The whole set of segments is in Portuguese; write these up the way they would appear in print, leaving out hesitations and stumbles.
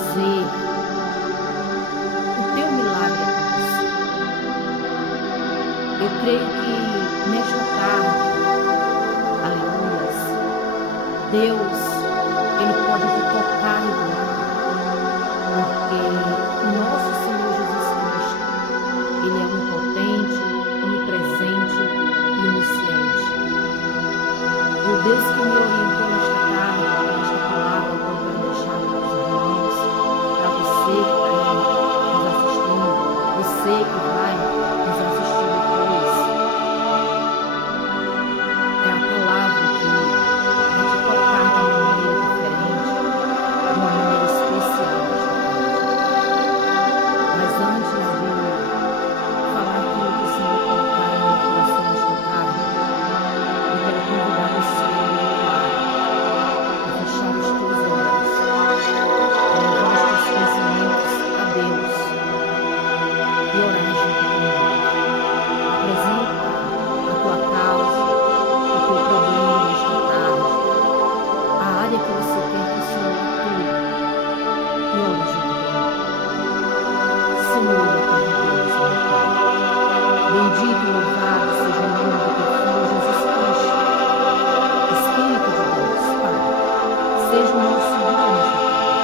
fazer o teu milagre acontecer. Eu creio que nesta tarde, aleluias, Deus, Ele pode te tocar e porque o nosso Senhor Jesus Cristo, Ele é onipotente, onipresente e onisciente. E o Deus que me orientou nesta tarde, nesta palavra, eu quero deixar para os irmãos, para você que está aí nos assistindo, você que vai nos assistir depois. É a palavra que vai te tocar de uma maneira diferente, de uma maneira especial. Mas antes de falar aquilo que o Senhor colocar no meu coração nesta tarde, eu quero convidar você a fechar os teus olhos, a levar os teus pensamentos a Deus e orar junto comigo. Apresenta a tua causa, o teu problema nesta tarde, a área que você quer que o Senhor atue e ore junto comigo. Senhor, eterno Deus, meu Pai, bendito e louvado seja o nome do teu Filho Jesus Cristo. Espírito de Deus, Pai, seja o nosso Deus nesta tarde.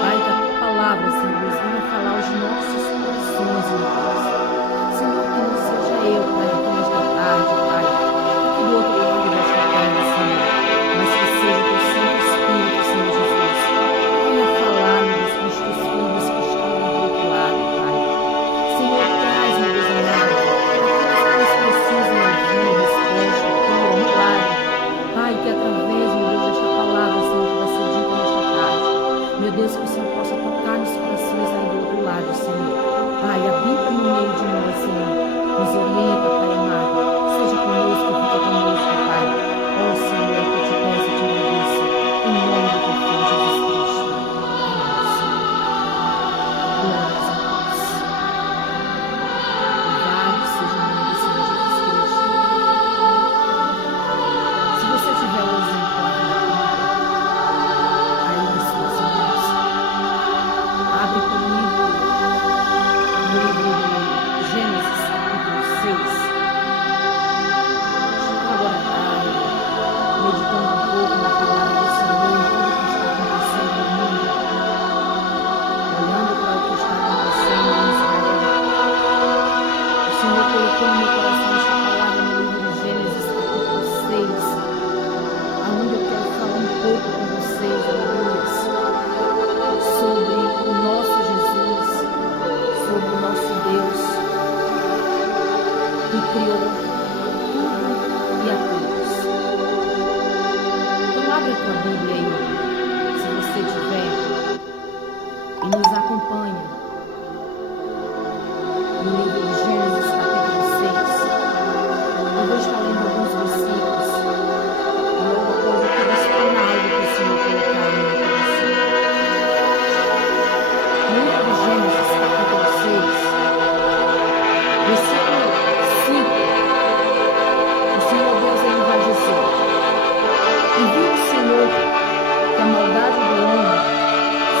Pai, que a tua palavra, Senhor Deus, venha falar aos nossos corações, meu Deus. Senhor, que não seja eu, Pai, aqui nesta tarde, Pai, aqui do outro lado desta tarde, Senhor, mas que seja o teu Santo Espírito, Senhor Jesus, venha falar nos teus filhos que estão do outro lado, Pai. Senhor, traz, meu Deus amado, aqueles que eles precisam ouvir resposta, cura, milagre. Pai, que através, meu Deus, desta palavra, Senhor, que vai ser dita nesta tarde, meu Deus, que o Senhor possa tocar nos corações aí do outro lado, Senhor. Pai, habita no meio de nós, Senhor. Nos orienta, Pai amado. Seja conosco, fica conosco, Pai. Ó Senhor, é que eu te peço e te agradeço. Em nome do teu Filho Jesus Cristo. Amém, Senhor. Glórias a Deus. Louvado seja o nome do Senhor Jesus Cristo. Se você tiver o exemplo aí nas suas mãos, abre comigo no livro de Gênesis, capítulo 6. Estou agora à tarde, meditando um pouco na palavra do Senhor e tudo que está acontecendo no mundo, olhando para o que está acontecendo em Israel. O Senhor colocou no meu coração esta palavra no livro de Gênesis, capítulo 6, aonde eu quero falar um pouco com vocês, aleluias, sobre o nosso Jesus, sobre o nosso Deus, que criou tudo e a todos. Então abre a tua Bíblia aí, se você tiver, e nos acompanha no livro de Gênesis, capítulo 6. Eu vou estar lendo alguns versículos e logo após eu quero explanar algo que o Senhor colocar no meu coração. No livro de Gênesis, capítulo 6, versículo 5, o Senhor Deus ele vai dizer: E viu o Senhor que a maldade do homem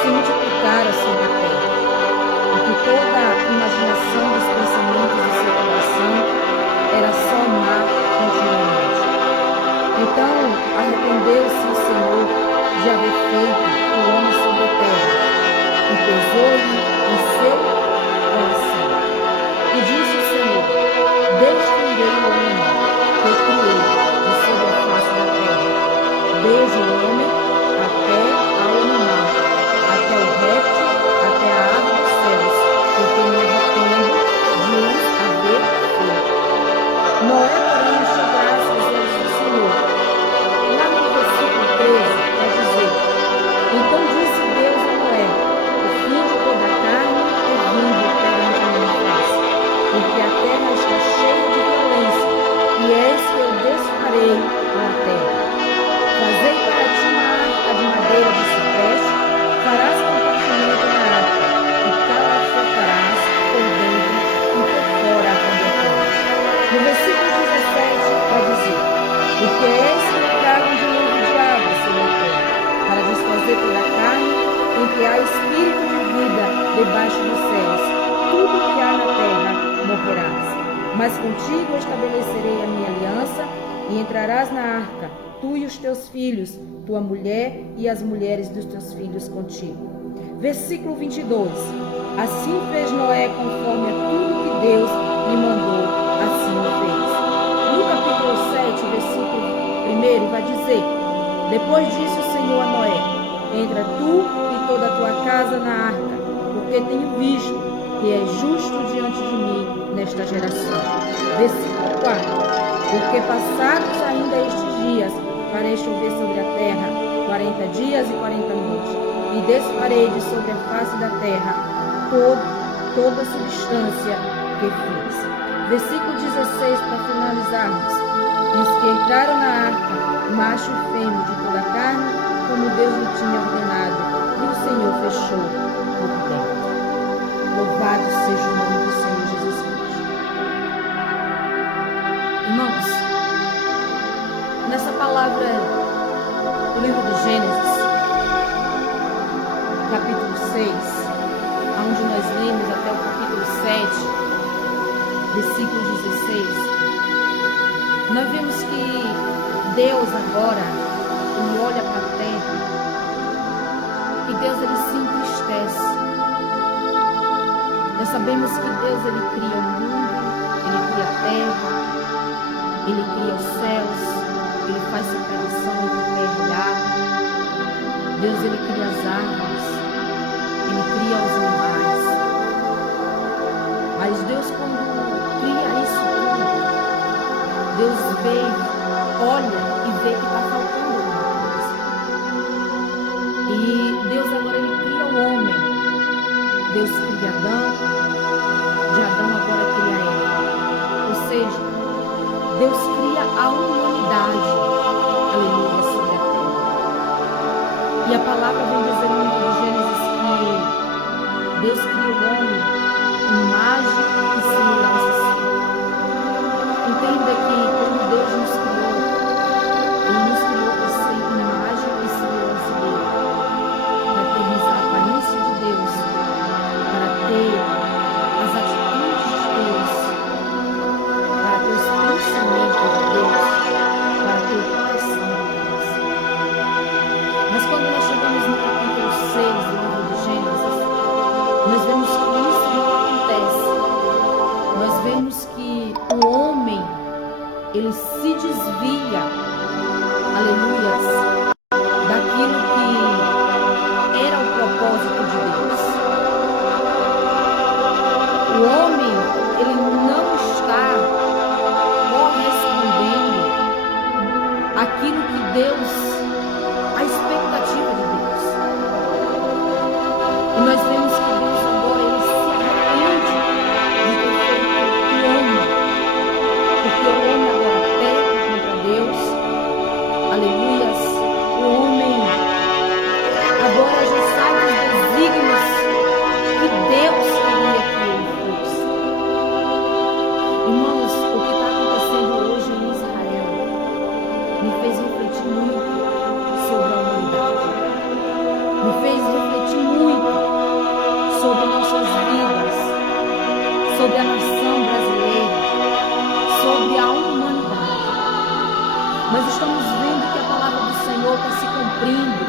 se multiplicara sobre a terra, e que toda a imaginação dos pensamentos do seu coração era só má continuamente. Então arrependeu-se o Senhor de haver feito o homem sobre a terra, e pesou-lhe em seu coração. E disse o Senhor: Destruirei o homem que eu criei de sobre a face da terra, desde o homem até ao animal, até o réptil, até a ave dos céus, porque me arrependo de os haver feito. Noé, porém, achou graça aos olhos do Senhor. Lá no versículo 13, vai dizer: Então disse Deus a Noé: O fim de toda a carne é vindo perante a minha face, porque a terra está cheia de violência, e eis que eu desfarei na terra. Fazei para ti uma arca de madeira de cipreste, farás compartimento na arca, e calafocarás por dentro e por fora a cobertura. No versículo 17 vai dizer: Porque eis que eu trago um dilúvio de água sobre a terra, para desfazer toda a carne em porque há espírito de vida debaixo dos céus. Tudo que há na terra morrerás. Mas contigo estabelecerei a minha aliança, e entrarás na arca, tu e os teus filhos, tua mulher e as mulheres dos teus filhos contigo. Versículo 22. Assim fez Noé conforme a tudo que Deus lhe mandou, assim o fez. No capítulo 7, versículo 1, vai dizer: depois disse o Senhor a Noé: entra tu e toda a tua casa na arca, porque tenho visto que és justo diante de mim nesta geração. Versículo 4. Porque passados ainda estes dias, farei chover sobre a terra 40 dias e 40 noites, e desfarei de sobre a face da terra toda a substância que fiz. Versículo 16, para finalizarmos. E os que entraram na arca, macho e fêmea de toda a carne, como Deus lhe tinha ordenado, e o Senhor fechou por dentro. Louvado seja o nome do Senhor Jesus Cristo. Irmãos, nessa palavra do livro de Gênesis, capítulo 6, onde nós lemos até o capítulo 7, versículo 16, nós vemos que Deus agora, ele olha para a terra, e Deus ele se entristece. Nós sabemos que Deus ele cria o mundo, ele cria a terra, ele cria os céus, ele faz separação entre terra e água. Deus ele cria as árvores, ele cria os animais. Mas Deus, quando cria isso tudo, Deus vê, olha e vê que está faltando alguma coisa. E Deus agora ele cria o homem. Deus cria Adão, de Adão agora cria Eva. Ou seja, Deus cria a humanidade, aleluia, sobre a terra. E a palavra vem dizer no livro de Gênesis que Deus cria o homem, imagem e semelhança sua. Entenda que quando Deus nos criou, ele nos criou para ser imagem e semelhança dele, para termos a aparência de Deus, para ter as atitudes de Deus, para ter os pensamentos de Deus, para ter o coração de Deus. Mas quando nós chegamos no capítulo 6 do livro de Gênesis, nós vemos que isso não acontece. Nós vemos que o homem, ele se desvia, aleluias, daquilo que era o propósito de Deus. O homem, ele não está correspondendo àquilo que Deus, a expectativa de Deus. E nós vemos que Deus agora, ele se arrepende de ter feito o homem, porque o homem agora peca contra Deus, aleluias. O homem agora já sabe os desígnios que Deus queria que ele fosse. Irmãos, o que está acontecendo hoje em Israel me fez refletir muito sobre a humanidade, me fez refletir muito sobre nossas vidas, sobre a nação brasileira, sobre a humanidade. Nós estamos vendo que a palavra do Senhor está se cumprindo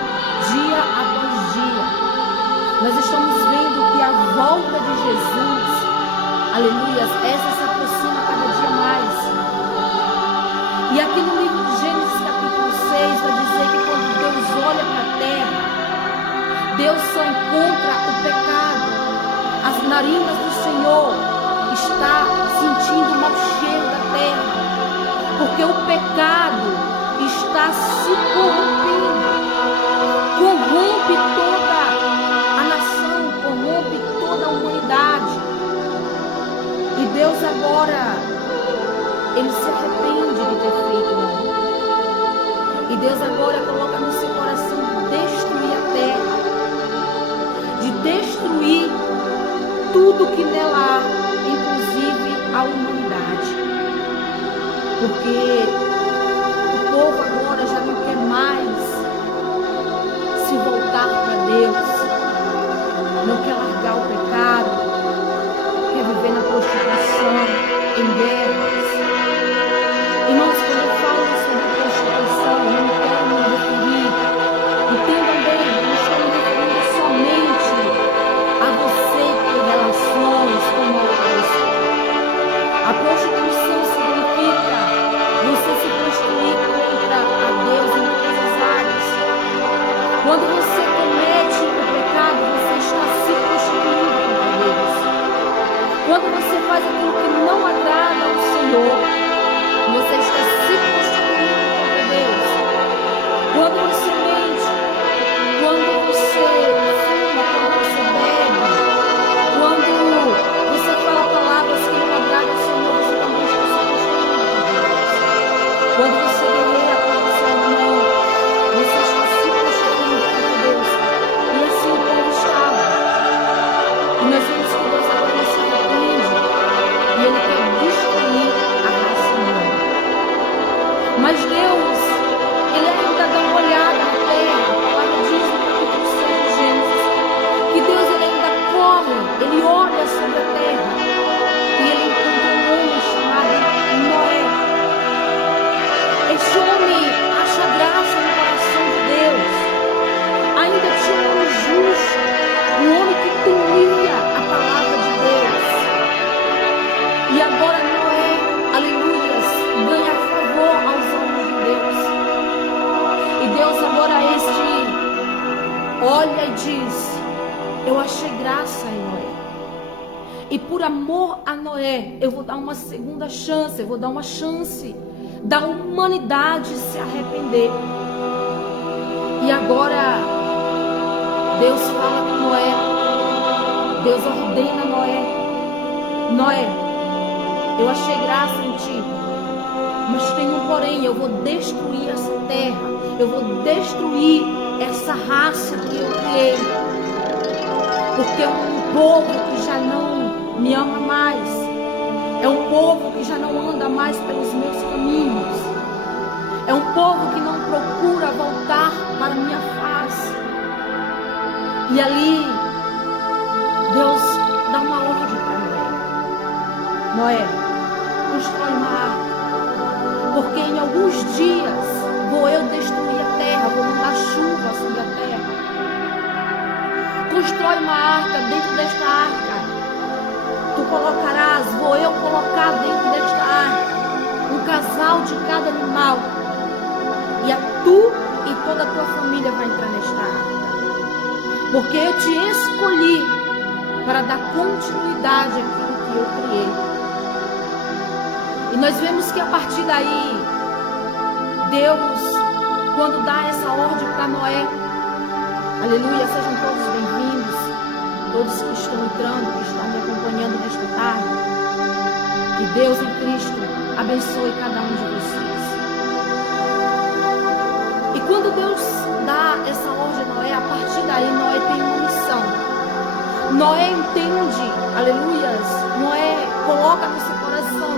dia após dia. Nós estamos vendo que a volta de Jesus, aleluia, essa se aproxima cada dia mais. E aqui no livro de Gênesis capítulo 6 vai dizer que quando Deus olha para a terra, Deus só encontra o pecado. As narinas do Senhor está sentindo o mau cheiro da terra, porque o pecado está se corrompendo, corrompe toda a nação, corrompe toda a humanidade. E Deus agora, ele se arrepende de ter feito o homem. E Deus agora coloca no seu coração destruir a terra, de destruir tudo que nela há, inclusive a humanidade. Porque o povo agora já não quer mais se voltar para Deus. Quando você faz aquilo que não agrada ao Senhor, você está se prostituindo contra Deus. Quando você mente, quando você fuma, quando você bebe, quando você fala palavras que não agradam ao Senhor, você também está se prostituindo contra Deus. Quando você guerreia contra o seu irmão, você está se prostituindo contra Deus. E assim o povo estava. E nós vemos que Deus agora não se arrepende. E Ele quer destruir a raça humana. Mas Deus, Ele ainda dá uma olhada na terra. A palavra diz no capítulo 6 de Gênesis que Deus ele ainda come, Ele olha sobre a terra e Ele encontra um homem chamado Noé. Este homem acha graça no coração de Deus. Ainda tinha um homem justo, um homem que temia a palavra de Deus. E agora Noé, aleluias, ganha favor aos olhos de Deus. E Deus agora olha e diz: eu achei graça em Noé. E por amor a Noé, eu vou dar uma segunda chance, eu vou dar uma chance da humanidade se arrepender. E agora Deus fala com Noé. Deus ordena a Noé: Noé, eu achei graça em ti, mas tem um porém, eu vou destruir essa terra, eu vou destruir essa raça que eu criei, porque é um povo que já não me ama mais, é um povo que já não anda mais pelos meus caminhos, é um povo que não procura voltar para a minha face. E ali Deus dá uma ordem para Noé: Noé, constrói uma arca, porque em alguns dias vou eu destruir a terra, vou mandar chuva sobre a terra. Constrói uma arca, dentro desta arca tu colocarás, vou eu colocar dentro desta arca um casal de cada animal, e tu e toda a tua família vai entrar nesta arca, porque eu te escolhi para dar continuidade àquilo que eu criei. E nós vemos que a partir daí, Deus, quando dá essa ordem para Noé, aleluia, sejam todos bem-vindos, todos que estão entrando, que estão me acompanhando nesta tarde, que Deus em Cristo abençoe cada um de vocês. E quando Deus dá essa ordem a Noé, a partir daí Noé tem uma missão. Noé entende, aleluias, Noé coloca no seu coração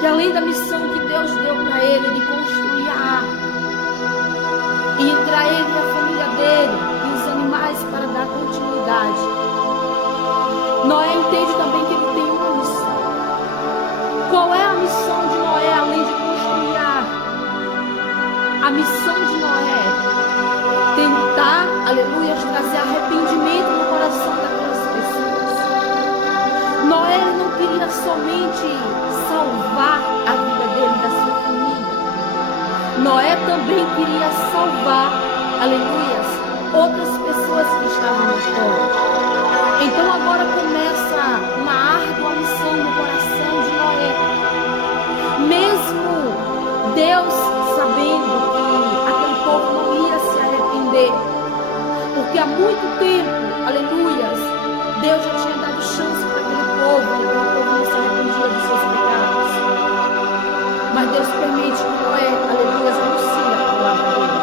que além da missão que Deus deu para ele de construir a arca e entrar ele e a família dele e os animais para dar continuidade, Noé entende também que ele tem uma missão. Qual é a missão de Noé além de construir a arca? A missão de Noé é tentar, aleluia, trazer arrependimento no coração daquelas pessoas. Noé não queria somente salvar a vida dele e da sua família. Noé também queria salvar, aleluias, outras pessoas que estavam no povo. Então agora começa uma árdua missão no coração de Noé. Mesmo Deus sabendo que aquele povo não ia se arrepender, porque há muito tempo, aleluias, Deus já tinha dado chance para aquele povo, e aquele povo não se arrependia dos seus pecados. Mas Deus permite que Noé, aleluias, anuncie a palavra dele.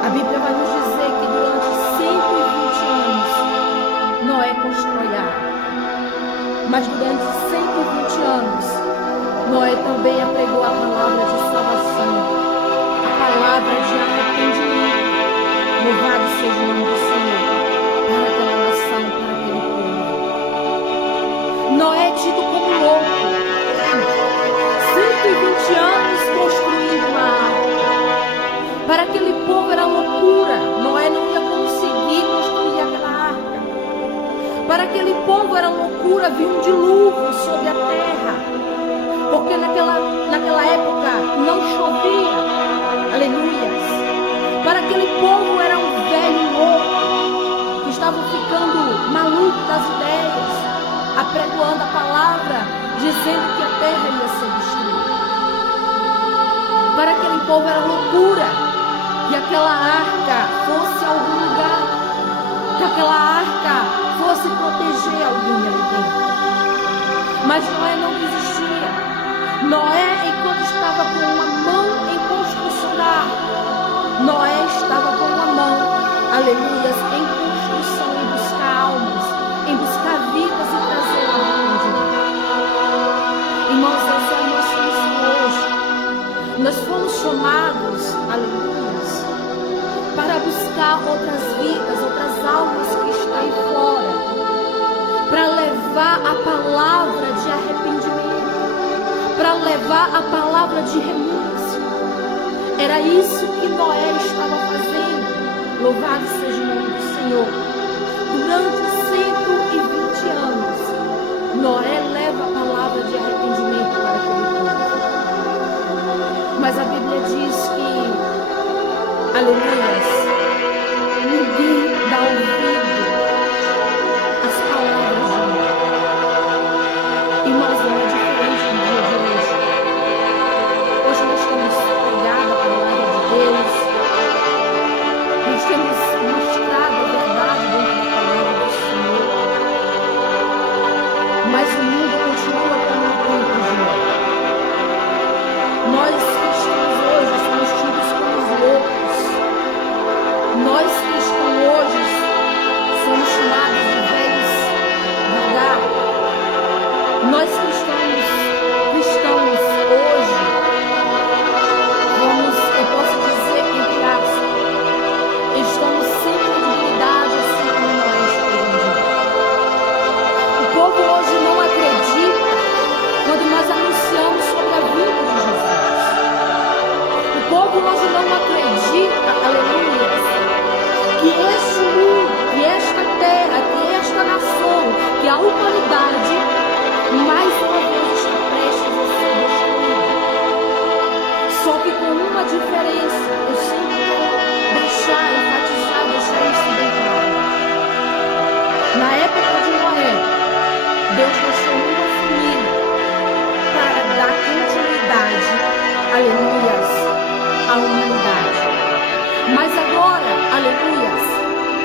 A Bíblia vai nos dizer que durante 120 anos Noé constrói a arca. Mas durante 120 anos Noé também apregou a palavra de salvação, a palavra de arrependimento. Louvado seja o nome do Senhor para aquela nação, para aquele povo. Noé é tido como louco. 120 anos construindo uma arca. Para aquele povo era loucura. Noé não ia conseguir construir aquela arca. Para aquele povo era loucura vir um dilúvio sobre a terra. Porque naquela época não chovia. Aleluias. Para aquele povo era um velho louco que estava ficando maluco das ideias. A dizendo que a terra ia ser destruída. Para aquele povo era loucura que aquela arca fosse a algum lugar, que aquela arca fosse proteger alguém ali dentro. Mas Noé não desistia. Noé, enquanto estava com uma mão em construção da arca, Noé estava com uma mão, aleluias, em construção, em buscar almas, em buscar vidas e trazer a arrependimento. Irmãos, essa é a nossa missão hoje. Nós fomos chamados, aleluias, para buscar outras vidas, outras almas que estão aí fora, para levar a palavra de arrependimento, para levar a palavra de renúncia. Era isso que Noé estava fazendo. Louvado seja o nome do Senhor. Durante 120 anos, Noé leva a palavra de arrependimento para aquele povo. Mas a Bíblia diz que, aleluias, ninguém dá ouvido às palavras de Noé. Irmãos, não é diferente do dia de hoje. Hoje nós temos pregado a palavra de Deus, nós temos mostrado a verdade dentro da palavra do Senhor, mas o mundo continua como o tempo de Noé. Nós cristãos hoje somos tidos como os loucos. Nós cristãos hoje somos chamados de velhos vagabundos. Nós cristãos hoje, eu posso dizer entre aspas, estamos sem credibilidade assim como nós estamos. O povo hoje não acredita quando nós anunciamos sobre a vida de Jesus. O povo hoje não acredita, aleluia, que este mundo, que esta terra, que esta nação, que a humanidade mais uma vez está prestes a ser destruída. Só que com uma diferença, eu sempre quero enfatizar isso bem claro. Na época de Noé, Deus deixou uma família para dar continuidade, aleluias, à humanidade. Mas agora, aleluias,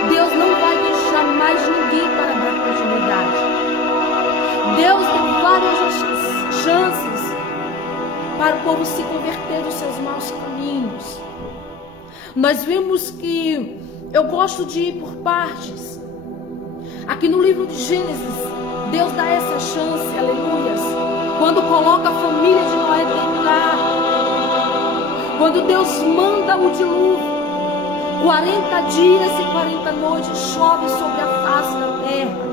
Deus não vai deixar mais ninguém para dar continuidade. Deus deu várias chances para o povo se converter dos seus maus caminhos. Nós vimos que eu gosto de ir por partes. Aqui no livro de Gênesis, Deus dá essa chance, aleluias, quando coloca a família de Noé dentro da arca. Quando Deus manda o dilúvio, 40 dias e 40 noites chove sobre a face da terra.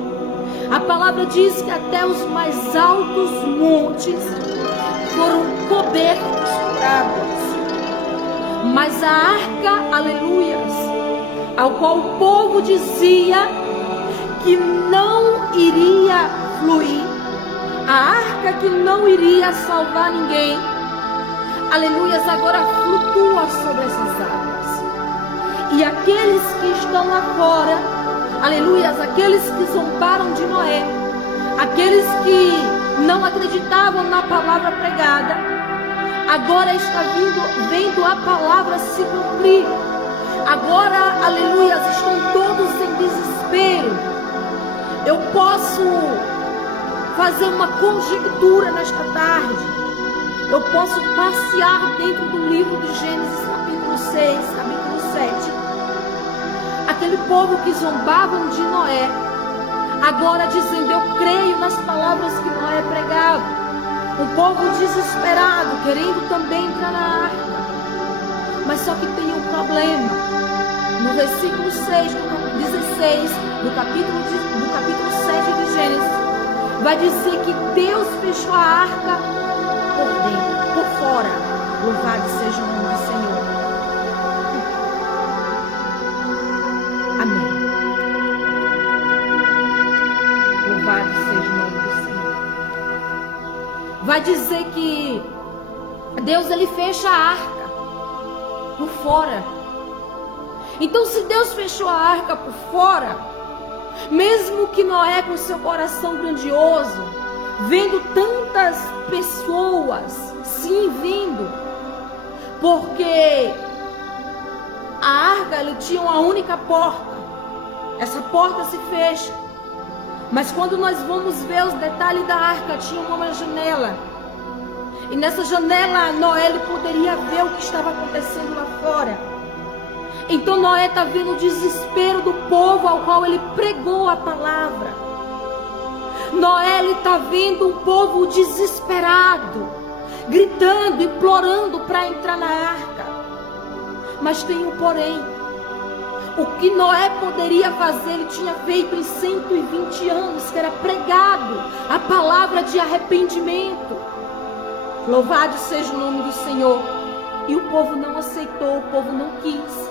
A palavra diz que até os mais altos montes foram cobertos por águas. Mas a arca, aleluias, ao qual o povo dizia que não iria fluir, a arca que não iria salvar ninguém, aleluias, agora flutua sobre essas águas. E aqueles que estão lá fora, aleluias, aqueles que zombaram de Noé, aqueles que não acreditavam na palavra pregada, agora está vendo a palavra se cumprir. Agora, aleluias, estão todos em desespero. Eu posso fazer uma conjectura nesta tarde. Eu posso passear dentro do livro de Gênesis, capítulo 6, capítulo 7. Aquele povo que zombavam de Noé, agora dizendo, eu creio nas palavras que Noé pregava. Um povo desesperado, querendo também entrar na arca. Mas só que tem um problema. No versículo 6, do 16, do capítulo 7 de Gênesis, vai dizer que Deus fechou a arca por dentro, por fora. Louvado seja o nome do Senhor. Amém. Louvado seja o nome do Senhor. Vai dizer que Deus, ele fecha a arca por fora. Então, se Deus fechou a arca por fora, mesmo que Noé, com seu coração grandioso, vendo tantas pessoas se vindo, porque a arca ele tinha uma única porta. Essa porta se fecha. Mas quando nós vamos ver os detalhes da arca, tinha uma janela. E nessa janela Noé ele poderia ver o que estava acontecendo lá fora. Então Noé está vendo o desespero do povo ao qual ele pregou a palavra. Noé ele está vendo um povo desesperado, gritando, implorando para entrar na arca. Mas tem um porém. O que Noé poderia fazer, ele tinha feito em 120 anos, que era pregado a palavra de arrependimento. Louvado seja o nome do Senhor. E o povo não aceitou, o povo não quis.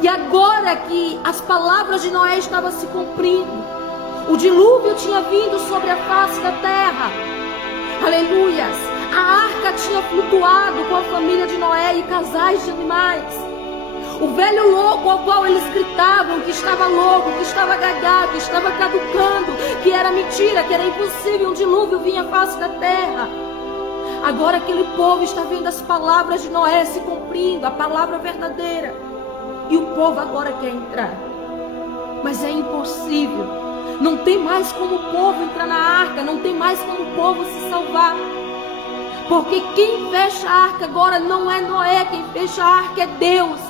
E agora que as palavras de Noé estavam se cumprindo, o dilúvio tinha vindo sobre a face da terra. Aleluias! A arca tinha flutuado com a família de Noé e casais de animais. O velho louco ao qual eles gritavam que estava louco, que estava gaga, que estava caducando, que era mentira, que era impossível um dilúvio vir à face da terra. Agora aquele povo está vendo as palavras de Noé se cumprindo, a palavra verdadeira. E o povo agora quer entrar. Mas é impossível. Não tem mais como o povo entrar na arca, não tem mais como o povo se salvar. Porque quem fecha a arca agora não é Noé, quem fecha a arca é Deus.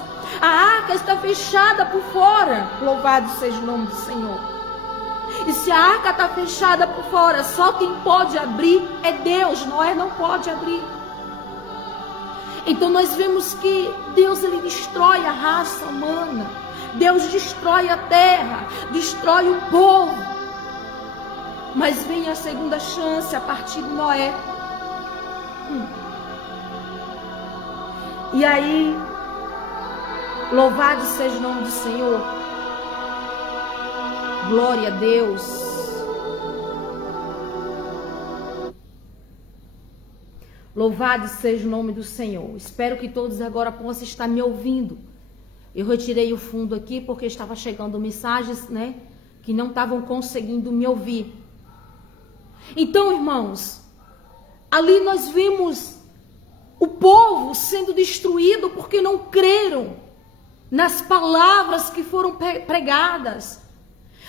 A arca está fechada por fora. Louvado seja o nome do Senhor. E se a arca está fechada por fora, só quem pode abrir é Deus. Noé não pode abrir. Então nós vemos que Deus ele destrói a raça humana. Deus destrói a terra, destrói o povo. Mas vem a segunda chance a partir de Noé. E aí, louvado seja o nome do Senhor. Glória a Deus. Louvado seja o nome do Senhor. Espero que todos agora possam estar me ouvindo. Eu retirei o fundo aqui porque estava chegando mensagens, que não estavam conseguindo me ouvir. Então, irmãos, ali nós vimos o povo sendo destruído porque não creram nas palavras que foram pregadas.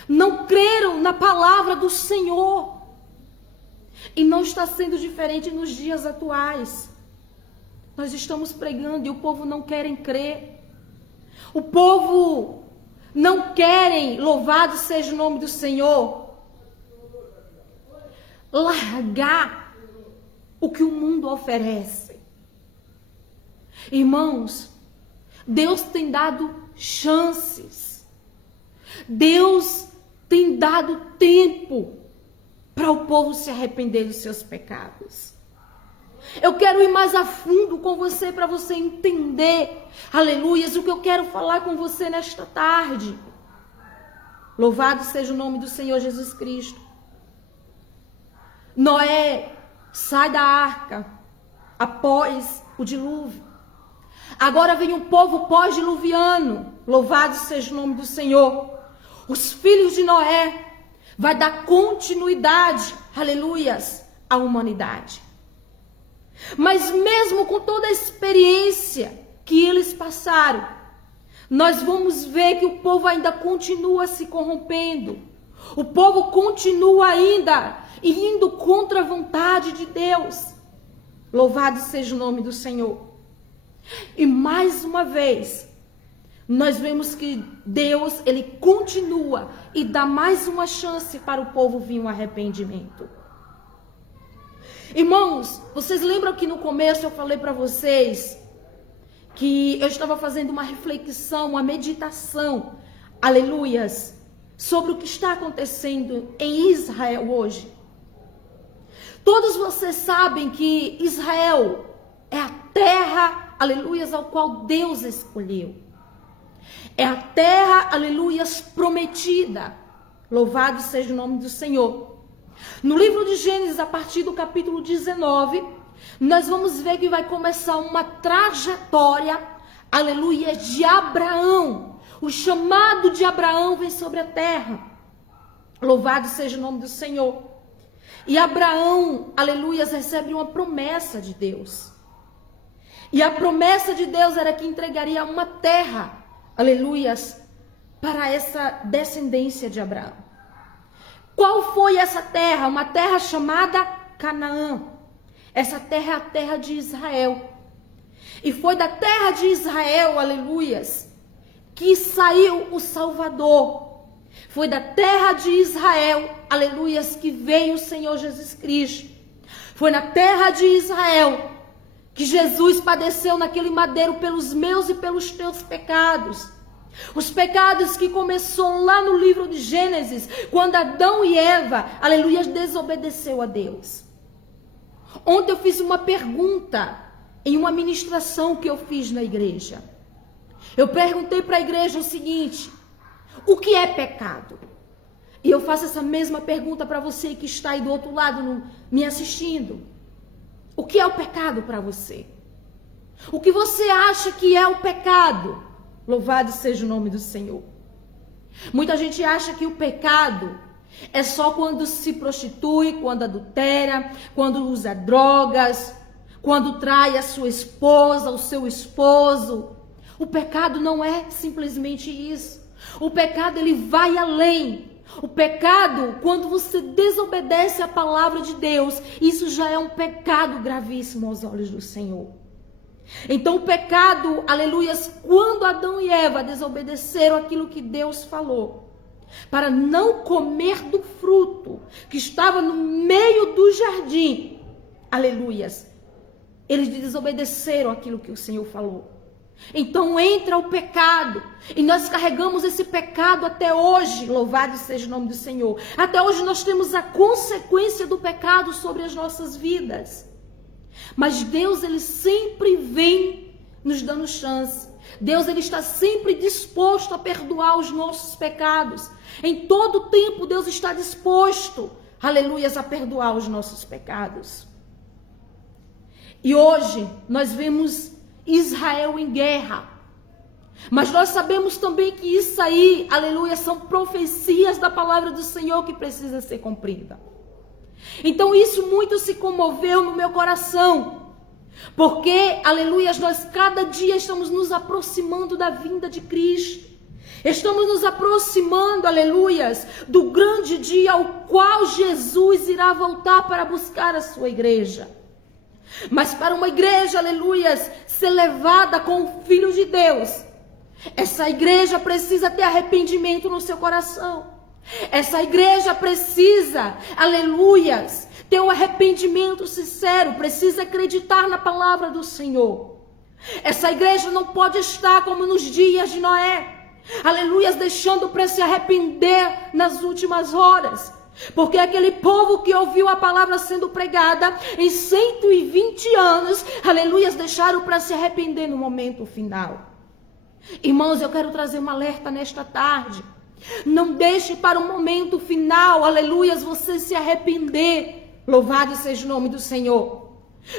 Não creram na palavra do Senhor. E não está sendo diferente nos dias atuais. Nós estamos pregando e o povo não quer crer. O povo não quer, louvado seja o nome do Senhor, largar o que o mundo oferece. Irmãos, Deus tem dado chances. Deus tem dado tempo para o povo se arrepender dos seus pecados. Eu quero ir mais a fundo com você para você entender, aleluias, o que eu quero falar com você nesta tarde. Louvado seja o nome do Senhor Jesus Cristo. Noé sai da arca após o dilúvio. Agora vem um povo pós-diluviano. Louvado seja o nome do Senhor. Os filhos de Noé vai dar continuidade, aleluias, à humanidade. Mas mesmo com toda a experiência que eles passaram, nós vamos ver que o povo ainda continua se corrompendo. O povo continua ainda indo contra a vontade de Deus. Louvado seja o nome do Senhor. E mais uma vez, nós vemos que Deus, ele continua e dá mais uma chance para o povo vir um arrependimento. Irmãos, vocês lembram que no começo eu falei para vocês que eu estava fazendo uma reflexão, uma meditação, aleluias, sobre o que está acontecendo em Israel hoje. Todos vocês sabem que Israel é a terra, aleluias, ao qual Deus escolheu. É a terra, aleluias, prometida. Louvado seja o nome do Senhor. No livro de Gênesis, a partir do capítulo 19, nós vamos ver que vai começar uma trajetória, aleluia, de Abraão. O chamado de Abraão vem sobre a terra. Louvado seja o nome do Senhor. E Abraão, aleluias, recebe uma promessa de Deus. E a promessa de Deus era que entregaria uma terra, aleluias, para essa descendência de Abraão. Qual foi essa terra? Uma terra chamada Canaã. Essa terra é a terra de Israel. E foi da terra de Israel, aleluias, que saiu o Salvador. Foi da terra de Israel, aleluias, que veio o Senhor Jesus Cristo. Foi na terra de Israel que Jesus padeceu naquele madeiro pelos meus e pelos teus pecados. Os pecados que começou lá no livro de Gênesis, quando Adão e Eva, aleluia, desobedeceu a Deus. Ontem eu fiz uma pergunta em uma ministração que eu fiz na igreja. Eu perguntei para a igreja o seguinte: o que é pecado? E eu faço essa mesma pergunta para você que está aí do outro lado me assistindo. O que é o pecado para você? O que você acha que é o pecado? Louvado seja o nome do Senhor. Muita gente acha que o pecado é só quando se prostitui, quando adultera, quando usa drogas, quando trai a sua esposa, o seu esposo. O pecado não é simplesmente isso. O pecado, ele vai além. O pecado, quando você desobedece a palavra de Deus, isso já é um pecado gravíssimo aos olhos do Senhor. Então o pecado, aleluias, quando Adão e Eva desobedeceram aquilo que Deus falou, para não comer do fruto que estava no meio do jardim, aleluias, eles desobedeceram aquilo que o Senhor falou. Então entra o pecado, e nós carregamos esse pecado até hoje, louvado seja o nome do Senhor. Até hoje nós temos a consequência do pecado sobre as nossas vidas. Mas Deus, ele sempre vem nos dando chance. Deus, ele está sempre disposto a perdoar os nossos pecados. Em todo tempo Deus está disposto, aleluias, a perdoar os nossos pecados. E hoje nós vemos Israel em guerra. Mas nós sabemos também que isso aí, aleluia, são profecias da palavra do Senhor que precisa ser cumprida. Então isso muito se comoveu no meu coração. Porque, aleluia, nós cada dia estamos nos aproximando da vinda de Cristo. Estamos nos aproximando, aleluias, do grande dia ao qual Jesus irá voltar para buscar a sua igreja. Mas para uma igreja, aleluias, ser levada com o Filho de Deus, essa igreja precisa ter arrependimento no seu coração. Essa igreja precisa, aleluias, ter um arrependimento sincero, precisa acreditar na palavra do Senhor. Essa igreja não pode estar como nos dias de Noé, aleluias, deixando para se arrepender nas últimas horas. Porque aquele povo que ouviu a palavra sendo pregada em 120 anos, aleluias, deixaram para se arrepender no momento final. Irmãos, eu quero trazer um alerta nesta tarde. Não deixe para o momento final, aleluias, você se arrepender. Louvado seja o nome do Senhor.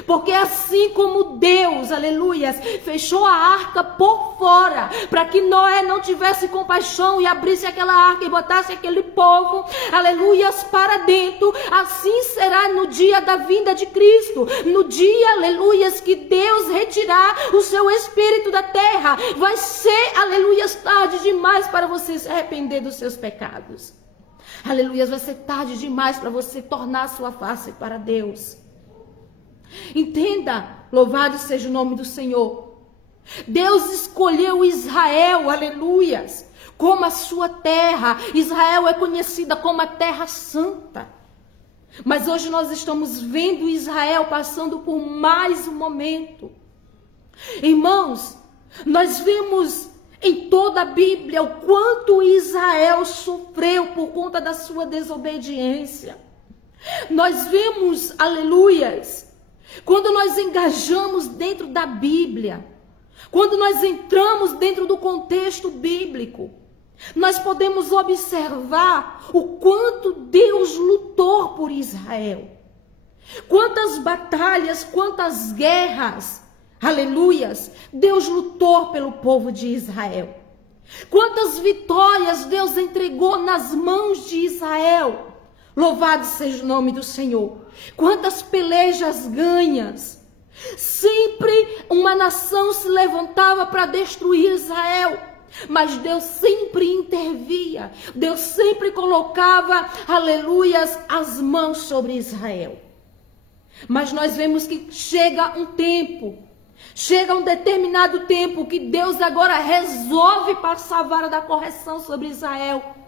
Porque assim como Deus, aleluias, fechou a arca por fora, para que Noé não tivesse compaixão e abrisse aquela arca e botasse aquele povo, aleluias, para dentro, assim será no dia da vinda de Cristo, no dia, aleluias, que Deus retirar o seu espírito da terra. Vai ser, aleluias, tarde demais para você se arrepender dos seus pecados. Aleluias, vai ser tarde demais para você tornar sua face para Deus. Entenda, louvado seja o nome do Senhor. Deus escolheu Israel, aleluias, como a sua terra. Israel é conhecida como a terra santa. Mas hoje nós estamos vendo Israel passando por mais um momento. Irmãos, nós vemos em toda a Bíblia o quanto Israel sofreu por conta da sua desobediência. Nós vemos, aleluias, quando nós engajamos dentro da Bíblia, quando nós entramos dentro do contexto bíblico, nós podemos observar o quanto Deus lutou por Israel. Quantas batalhas, quantas guerras, aleluias, Deus lutou pelo povo de Israel. Quantas vitórias Deus entregou nas mãos de Israel. Louvado seja o nome do Senhor. Quantas pelejas ganhas. Sempre uma nação se levantava para destruir Israel. Mas Deus sempre intervia. Deus sempre colocava, aleluias, as mãos sobre Israel. Mas nós vemos que chega um determinado tempo que Deus agora resolve passar a vara da correção sobre Israel.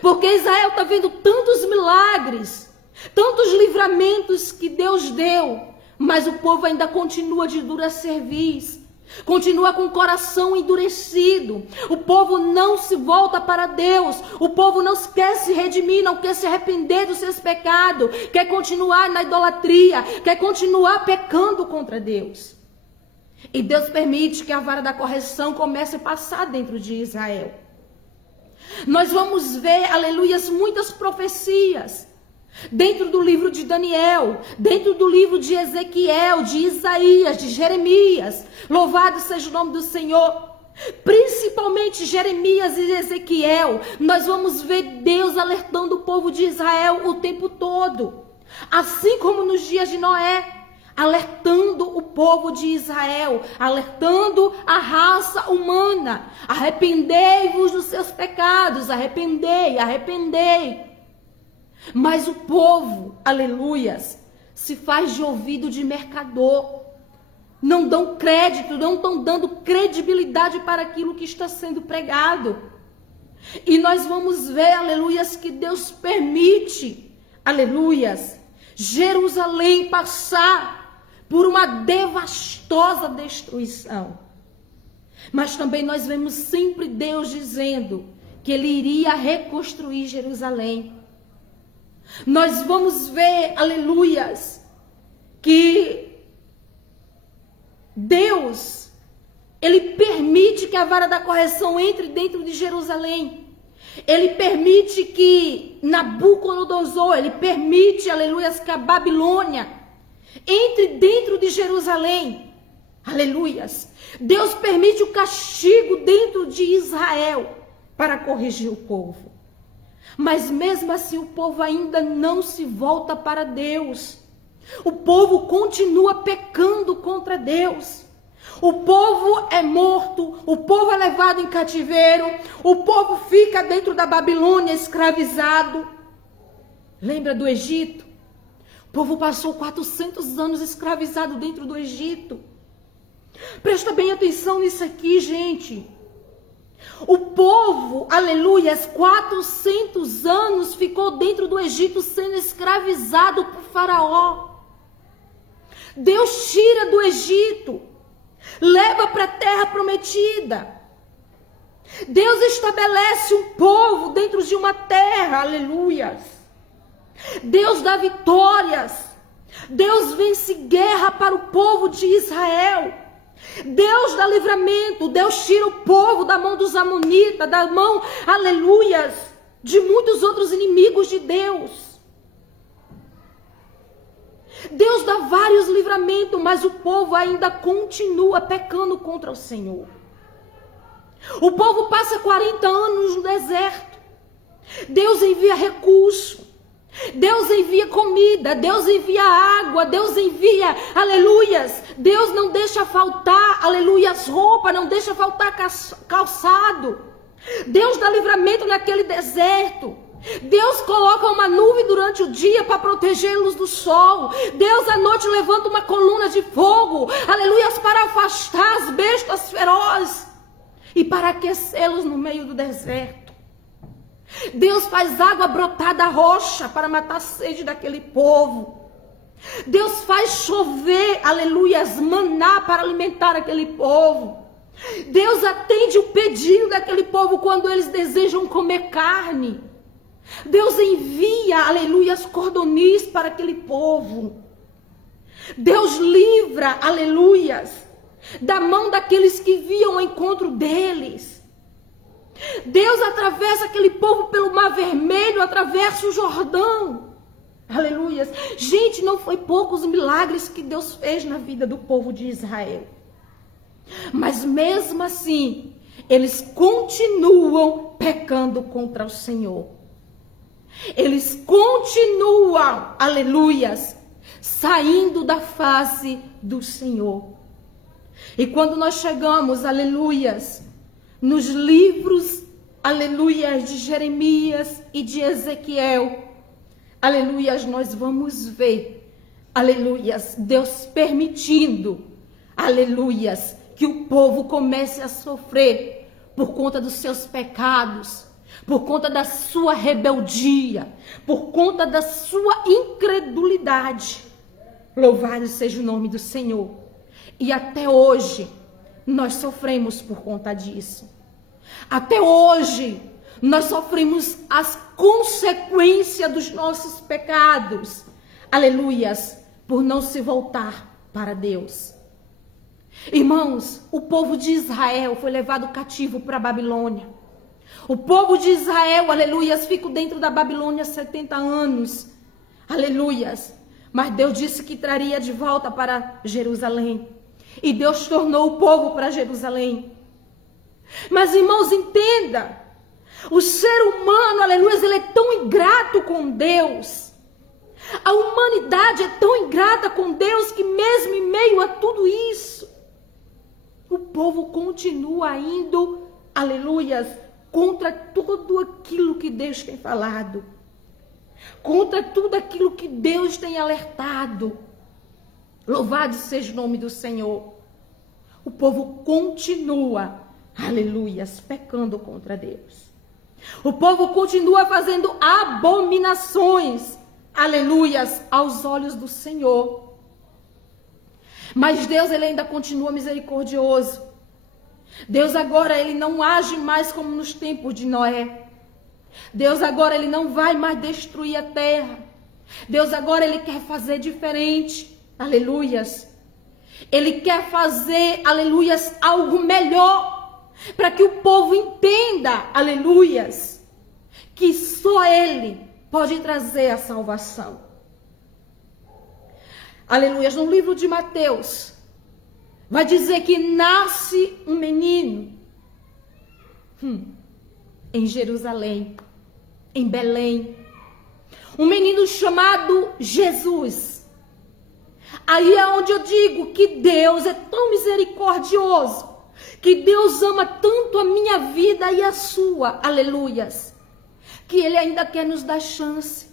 Porque Israel está vendo tantos milagres, tantos livramentos que Deus deu, mas o povo ainda continua de dura cerviz, continua com o coração endurecido. O povo não se volta para Deus, o povo não quer se redimir, não quer se arrepender dos seus pecados, quer continuar na idolatria, quer continuar pecando contra Deus. E Deus permite que a vara da correção comece a passar dentro de Israel. Nós vamos ver, aleluias, muitas profecias dentro do livro de Daniel, dentro do livro de Ezequiel, de Isaías, de Jeremias. Louvado seja o nome do Senhor. Principalmente Jeremias e Ezequiel, nós vamos ver Deus alertando o povo de Israel o tempo todo. Assim como nos dias de Noé, alertando o povo de Israel, alertando a raça humana. Arrependei-vos dos seus pecados, arrependei. Mas o povo, aleluias, se faz de ouvido de mercador. Não dão crédito, não estão dando credibilidade para aquilo que está sendo pregado. E nós vamos ver, aleluias, que Deus permite, aleluias, Jerusalém passar por uma devastosa destruição. Mas também nós vemos sempre Deus dizendo que Ele iria reconstruir Jerusalém. Nós vamos ver, aleluias, que Deus, Ele permite que a vara da correção entre dentro de Jerusalém. Ele permite que Nabucodonosor, ele permite, aleluias, que a Babilônia entre dentro de Jerusalém. Aleluias. Deus permite o castigo dentro de Israel para corrigir o povo. Mas mesmo assim o povo ainda não se volta para Deus. O povo continua pecando contra Deus. O povo é morto, o povo é levado em cativeiro, o povo fica dentro da Babilônia escravizado. Lembra do Egito? O povo passou 400 anos escravizado dentro do Egito. Presta bem atenção nisso aqui, gente. O povo, aleluia, 400 anos ficou dentro do Egito sendo escravizado por Faraó. Deus tira do Egito, leva para a terra prometida. Deus estabelece um povo dentro de uma terra, aleluia. Deus dá vitórias. Deus vence guerra para o povo de Israel. Deus dá livramento. Deus tira o povo da mão dos amonitas, da mão, aleluias, de muitos outros inimigos de Deus. Deus dá vários livramentos, mas o povo ainda continua pecando contra o Senhor. O povo passa 40 anos no deserto. Deus envia recurso. Deus envia comida, Deus envia água, Deus envia, aleluias. Deus não deixa faltar, aleluias, roupa, não deixa faltar calçado. Deus dá livramento naquele deserto. Deus coloca uma nuvem durante o dia para protegê-los do sol. Deus à noite levanta uma coluna de fogo, aleluias, para afastar as bestas ferozes e para aquecê-los no meio do deserto. Deus faz água brotar da rocha para matar a sede daquele povo. Deus faz chover, aleluias, maná para alimentar aquele povo. Deus atende o pedido daquele povo quando eles desejam comer carne. Deus envia, aleluias, cordonis para aquele povo. Deus livra, aleluias, da mão daqueles que viam ao encontro deles. Deus atravessa aquele povo pelo Mar Vermelho, atravessa o Jordão. Aleluias. Gente, não foi poucos milagres que Deus fez na vida do povo de Israel. Mas mesmo assim, eles continuam pecando contra o Senhor. eles continuam, aleluias, saindo da face do Senhor. E quando nós chegamos, aleluias, nos livros, aleluias, de Jeremias e de Ezequiel, aleluias, nós vamos ver, aleluias, Deus permitindo, aleluias, que o povo comece a sofrer por conta dos seus pecados, por conta da sua rebeldia, por conta da sua incredulidade. Louvado seja o nome do Senhor. E até hoje, nós sofremos por conta disso. Até hoje, nós sofremos as consequências dos nossos pecados. Aleluias, por não se voltar para Deus. Irmãos, o povo de Israel foi levado cativo para a Babilônia. O povo de Israel, aleluias, ficou dentro da Babilônia 70 anos. Aleluias. Mas Deus disse que traria de volta para Jerusalém. E Deus tornou o povo para Jerusalém. Mas, irmãos, entenda. O ser humano, aleluia, ele é tão ingrato com Deus. A humanidade é tão ingrata com Deus que mesmo em meio a tudo isso, o povo continua indo, aleluias, contra tudo aquilo que Deus tem falado. Contra tudo aquilo que Deus tem alertado. Louvado seja o nome do Senhor. O povo continua, aleluias, pecando contra Deus. O povo continua fazendo abominações, aleluias, aos olhos do Senhor. Mas Deus, ele ainda continua misericordioso. Deus agora, ele não age mais como nos tempos de Noé. Deus agora, ele não vai mais destruir a terra. Deus agora, ele quer fazer diferente. Aleluias. Ele quer fazer, aleluias, algo melhor. Para que o povo entenda, aleluias, que só ele pode trazer a salvação. Aleluias. No livro de Mateus, vai dizer que nasce um menino em Jerusalém, em Belém. Um menino chamado Jesus. Aí é onde eu digo que Deus é tão misericordioso, que Deus ama tanto a minha vida e a sua, aleluias, que Ele ainda quer nos dar chance.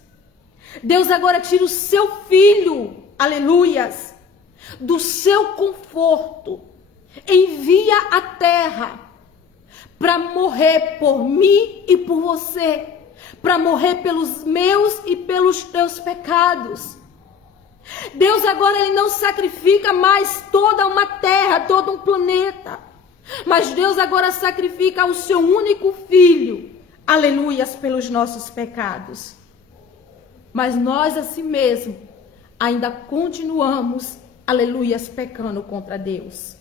Deus agora tira o seu filho, aleluias, do seu conforto, envia a terra para morrer por mim e por você, para morrer pelos meus e pelos teus pecados. Deus agora, ele não sacrifica mais toda uma terra, todo um planeta, mas Deus agora sacrifica o seu único filho, aleluias, pelos nossos pecados. Mas nós assim mesmo ainda continuamos, aleluias, pecando contra Deus.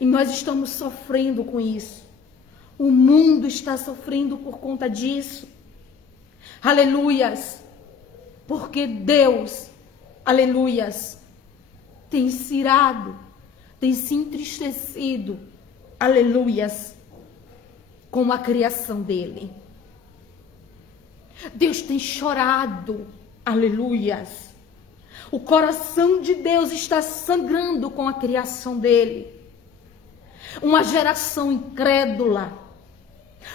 E nós estamos sofrendo com isso. O mundo está sofrendo por conta disso. Aleluias. Porque Deus, aleluias, tem se irado, tem se entristecido, aleluias, com a criação dele. Deus tem chorado, aleluias. O coração de Deus está sangrando com a criação dele. Uma geração incrédula,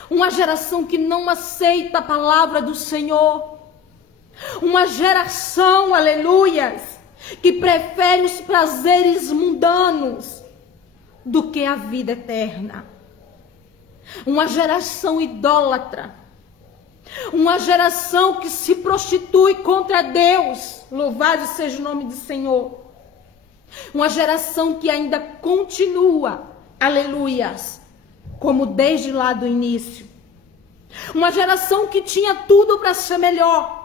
uma geração que não aceita a palavra do Senhor, uma geração, aleluias, que prefere os prazeres mundanos do que a vida eterna. Uma geração idólatra, uma geração que se prostitui contra Deus. Louvado seja o nome do Senhor. Uma geração que ainda continua, aleluias, como desde lá do início. Uma geração que tinha tudo para ser melhor.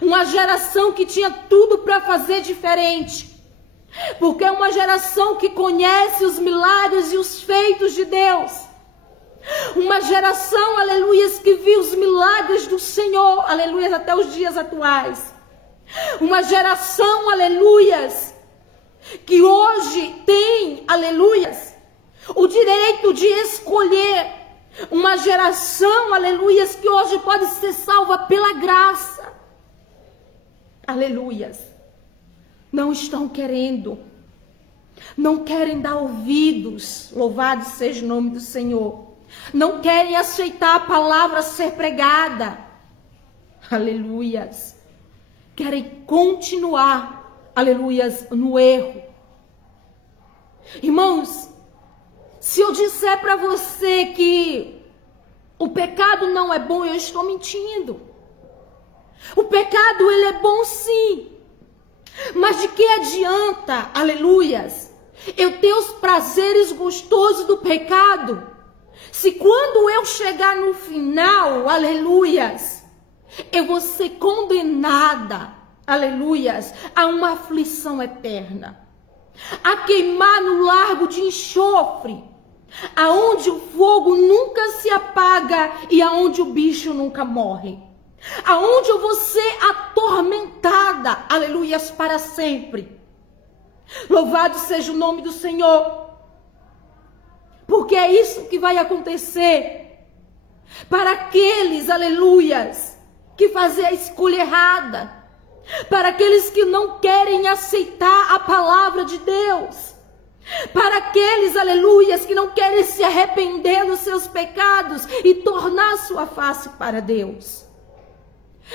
Uma geração que tinha tudo para fazer diferente. Porque é uma geração que conhece os milagres e os feitos de Deus. Uma geração, aleluias, que viu os milagres do Senhor, aleluias, até os dias atuais. Uma geração, aleluias, que hoje tem, aleluias, o direito de escolher Uma geração, aleluias, que hoje pode ser salva pela graça. Aleluias. Não estão querendo. Não querem dar ouvidos. Louvado seja o nome do Senhor. Não querem aceitar a palavra ser pregada. Aleluias. Querem continuar, aleluias, no erro. Irmãos, se eu disser para você que o pecado não é bom, eu estou mentindo. O pecado, ele é bom sim. Mas de que adianta, aleluias, eu ter os prazeres gostosos do pecado, se quando eu chegar no final, aleluias, eu vou ser condenada, aleluias, a uma aflição eterna, a queimar no lago de enxofre, aonde o fogo nunca se apaga e aonde o bicho nunca morre, aonde eu vou ser atormentada, aleluias, para sempre. Louvado seja o nome do Senhor, porque é isso que vai acontecer para aqueles, aleluias, que fazem a escolha errada, para aqueles que não querem aceitar a palavra de Deus, para aqueles, aleluias, que não querem se arrepender dos seus pecados e tornar sua face para Deus.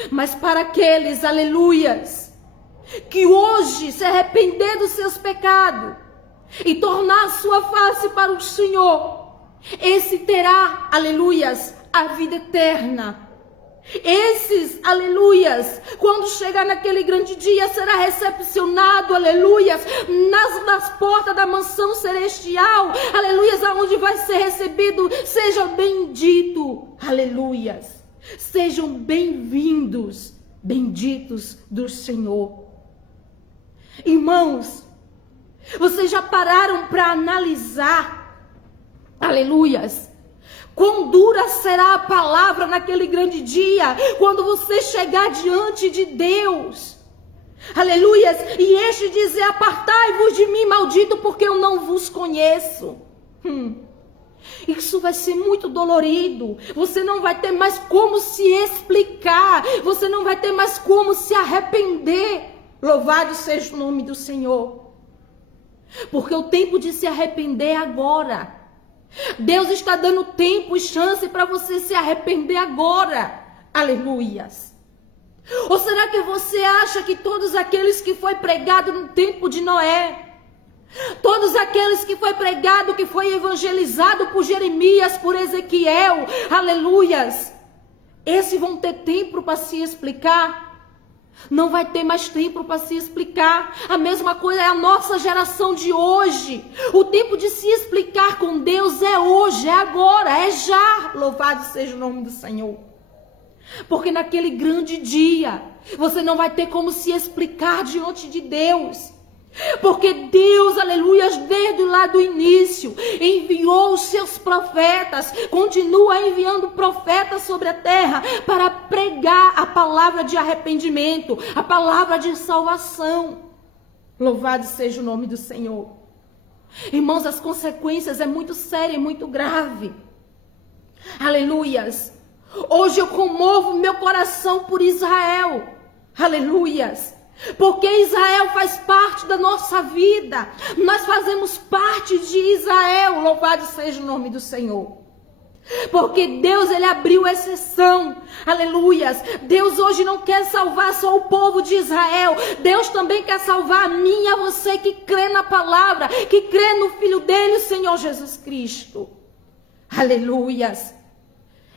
Mas para aqueles, aleluias, que hoje se arrepender dos seus pecados e tornar sua face para o Senhor, esse terá, aleluias, a vida eterna. Esses, aleluias, quando chegar naquele grande dia, será recepcionado, aleluias, nas portas da mansão celestial, aleluias, aonde vai ser recebido. Seja bendito, aleluias, sejam bem-vindos, benditos do Senhor. Irmãos, vocês já pararam para analisar, aleluias, quão dura será a palavra naquele grande dia, quando você chegar diante de Deus, aleluias, e este dizer: apartai-vos de mim, maldito, porque eu não vos conheço. Isso vai ser muito dolorido. Você não vai ter mais como se explicar, você não vai ter mais como se arrepender. Louvado seja o nome do Senhor, porque o tempo de se arrepender é agora. Deus está dando tempo e chance para você se arrepender agora. Aleluias. Ou será que você acha que todos aqueles que foi pregado no tempo de Noé, todos aqueles que foi pregado, que foi evangelizado por Jeremias, por Ezequiel, aleluias, esses vão ter tempo para se explicar? Não vai ter mais tempo para se explicar. A mesma coisa é a nossa geração de hoje. O tempo de se explicar com Deus é hoje, é agora, é já. Louvado seja o nome do Senhor. Porque naquele grande dia, você não vai ter como se explicar diante de Deus. Porque Deus, aleluia, desde lá do início, enviou os seus profetas, continua enviando profetas sobre a terra para pregar a palavra de arrependimento, a palavra de salvação. Louvado seja o nome do Senhor. Irmãos, as consequências é muito séria e muito grave. Aleluias. Hoje eu comovo meu coração por Israel. Aleluias. Porque Israel faz parte da nossa vida. Nós fazemos parte de Israel. Louvado seja o nome do Senhor. Porque Deus, ele abriu exceção. Aleluias. Deus hoje não quer salvar só o povo de Israel. Deus também quer salvar a mim e a você que crê na palavra, que crê no Filho dele, o Senhor Jesus Cristo. Aleluias.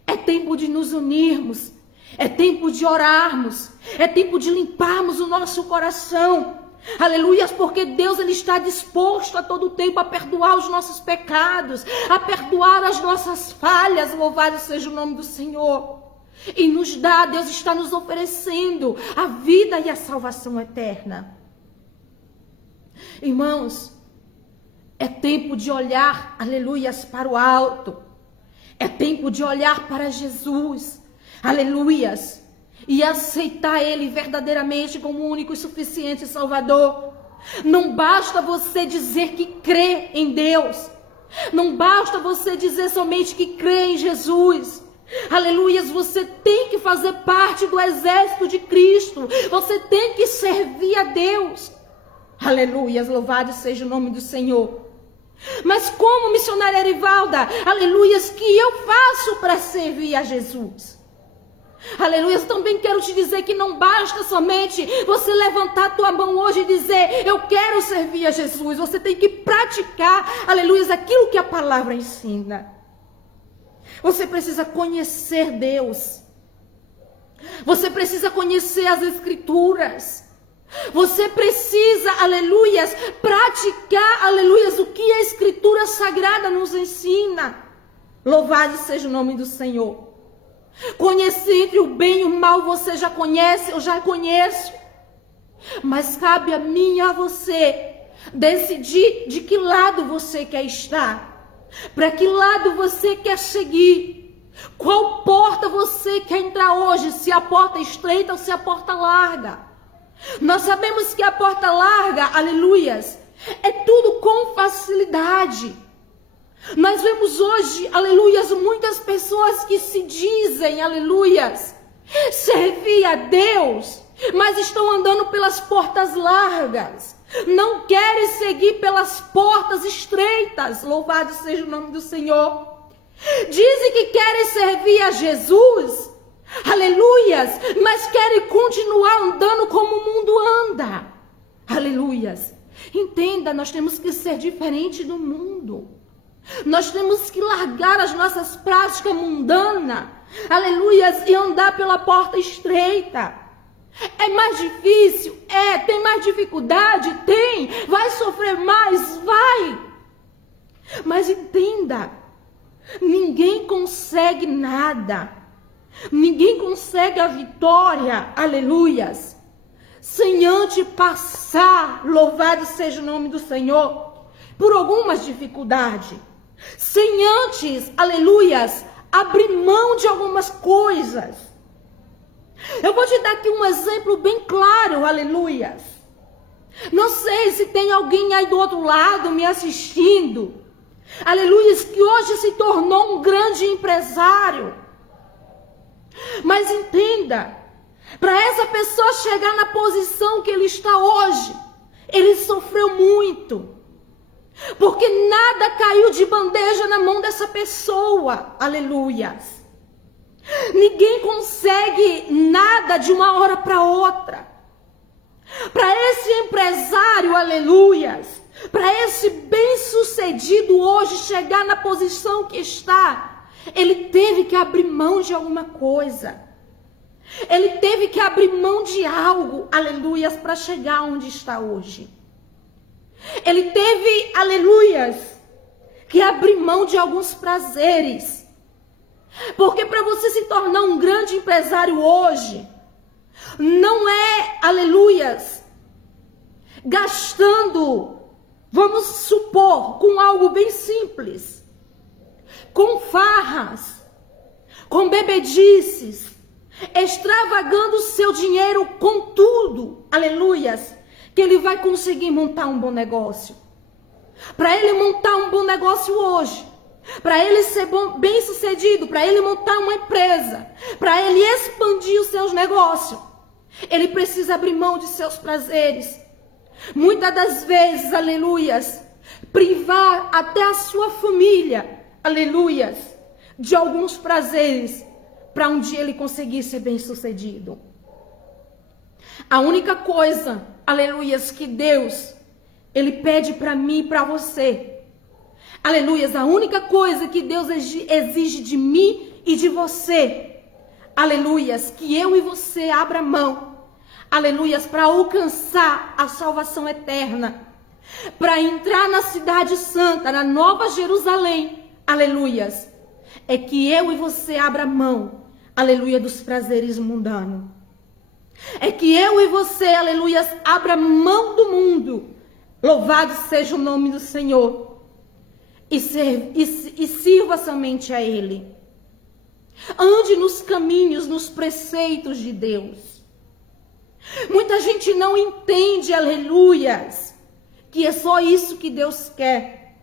É tempo de nos unirmos. É tempo de orarmos, é tempo de limparmos o nosso coração, aleluias, porque Deus, ele está disposto a todo tempo a perdoar os nossos pecados, a perdoar as nossas falhas. Louvado seja o nome do Senhor, e nos dá, Deus está nos oferecendo a vida e a salvação eterna. Irmãos, é tempo de olhar, aleluias, para o alto, é tempo de olhar para Jesus, aleluias, e aceitar ele verdadeiramente como o único e suficiente Salvador. Não basta você dizer que crê em Deus. Não basta você dizer somente que crê em Jesus. Aleluias, você tem que fazer parte do exército de Cristo. Você tem que servir a Deus. Aleluias, louvado seja o nome do Senhor. Mas como missionária Erivalda, aleluias, que eu faço para servir a Jesus? Aleluias, também quero te dizer que não basta somente você levantar a tua mão hoje e dizer, eu quero servir a Jesus. Você tem que praticar, aleluias, aquilo que a palavra ensina. Você precisa conhecer Deus. Você precisa conhecer as Escrituras. Você precisa, aleluias, praticar, aleluias, o que a Escritura Sagrada nos ensina. Louvado seja o nome do Senhor. Conhecer entre o bem e o mal, você já conhece, eu já conheço. Mas cabe a mim e a você decidir de que lado você quer estar. Para que lado você quer seguir. Qual porta você quer entrar hoje, se a porta é estreita ou se a porta larga. Nós sabemos que a porta larga, aleluias, é tudo com facilidade. Nós vemos hoje, aleluias, muitas pessoas que se dizem, aleluias, servir a Deus, mas estão andando pelas portas largas. Não querem seguir pelas portas estreitas. Louvado seja o nome do Senhor. Dizem que querem servir a Jesus, aleluias, mas querem continuar andando como o mundo anda. Aleluias. Entenda, nós temos que ser diferente do mundo. Nós temos que largar as nossas práticas mundanas, aleluias, e andar pela porta estreita. É mais difícil? É. Tem mais dificuldade? Tem. Vai sofrer mais? Vai. Mas entenda, ninguém consegue nada. Ninguém consegue a vitória, aleluias, sem antes passar, louvado seja o nome do Senhor, por algumas dificuldades. Sem antes, aleluias, abrir mão de algumas coisas. Eu vou te dar aqui um exemplo bem claro, aleluias. Não sei se tem alguém aí do outro lado me assistindo, aleluias, que hoje se tornou um grande empresário. Mas entenda, para essa pessoa chegar na posição que ele está hoje, ele sofreu muito. Porque nada caiu de bandeja na mão dessa pessoa, aleluias. Ninguém consegue nada de uma hora para outra. Para esse empresário, aleluias, para esse bem-sucedido hoje chegar na posição que está, ele teve que abrir mão de alguma coisa. Ele teve que abrir mão de algo, aleluias, para chegar onde está hoje. Ele teve, aleluias, que abrir mão de alguns prazeres. Porque para você se tornar um grande empresário hoje, não é, aleluias, gastando, vamos supor, com algo bem simples, com farras, com bebedices, extravagando o seu dinheiro com tudo, aleluias, que ele vai conseguir montar um bom negócio. Para ele montar um bom negócio hoje, para ele ser bem sucedido, para ele montar uma empresa, para ele expandir os seus negócios, ele precisa abrir mão de seus prazeres. Muitas das vezes, aleluias, privar até a sua família, aleluias, de alguns prazeres, para um dia ele conseguir ser bem sucedido. A única coisa, aleluias, que Deus, ele pede para mim e para você, aleluias, a única coisa que Deus exige de mim e de você, aleluias, que eu e você abra mão, aleluias, para alcançar a salvação eterna, para entrar na cidade santa, na Nova Jerusalém, aleluias, é que eu e você abra mão, aleluia, dos prazeres mundanos. É que eu e você, aleluias, abra mão do mundo. Louvado seja o nome do Senhor. E sirva somente a Ele. Ande nos caminhos, nos preceitos de Deus. Muita gente não entende, aleluias, que é só isso que Deus quer.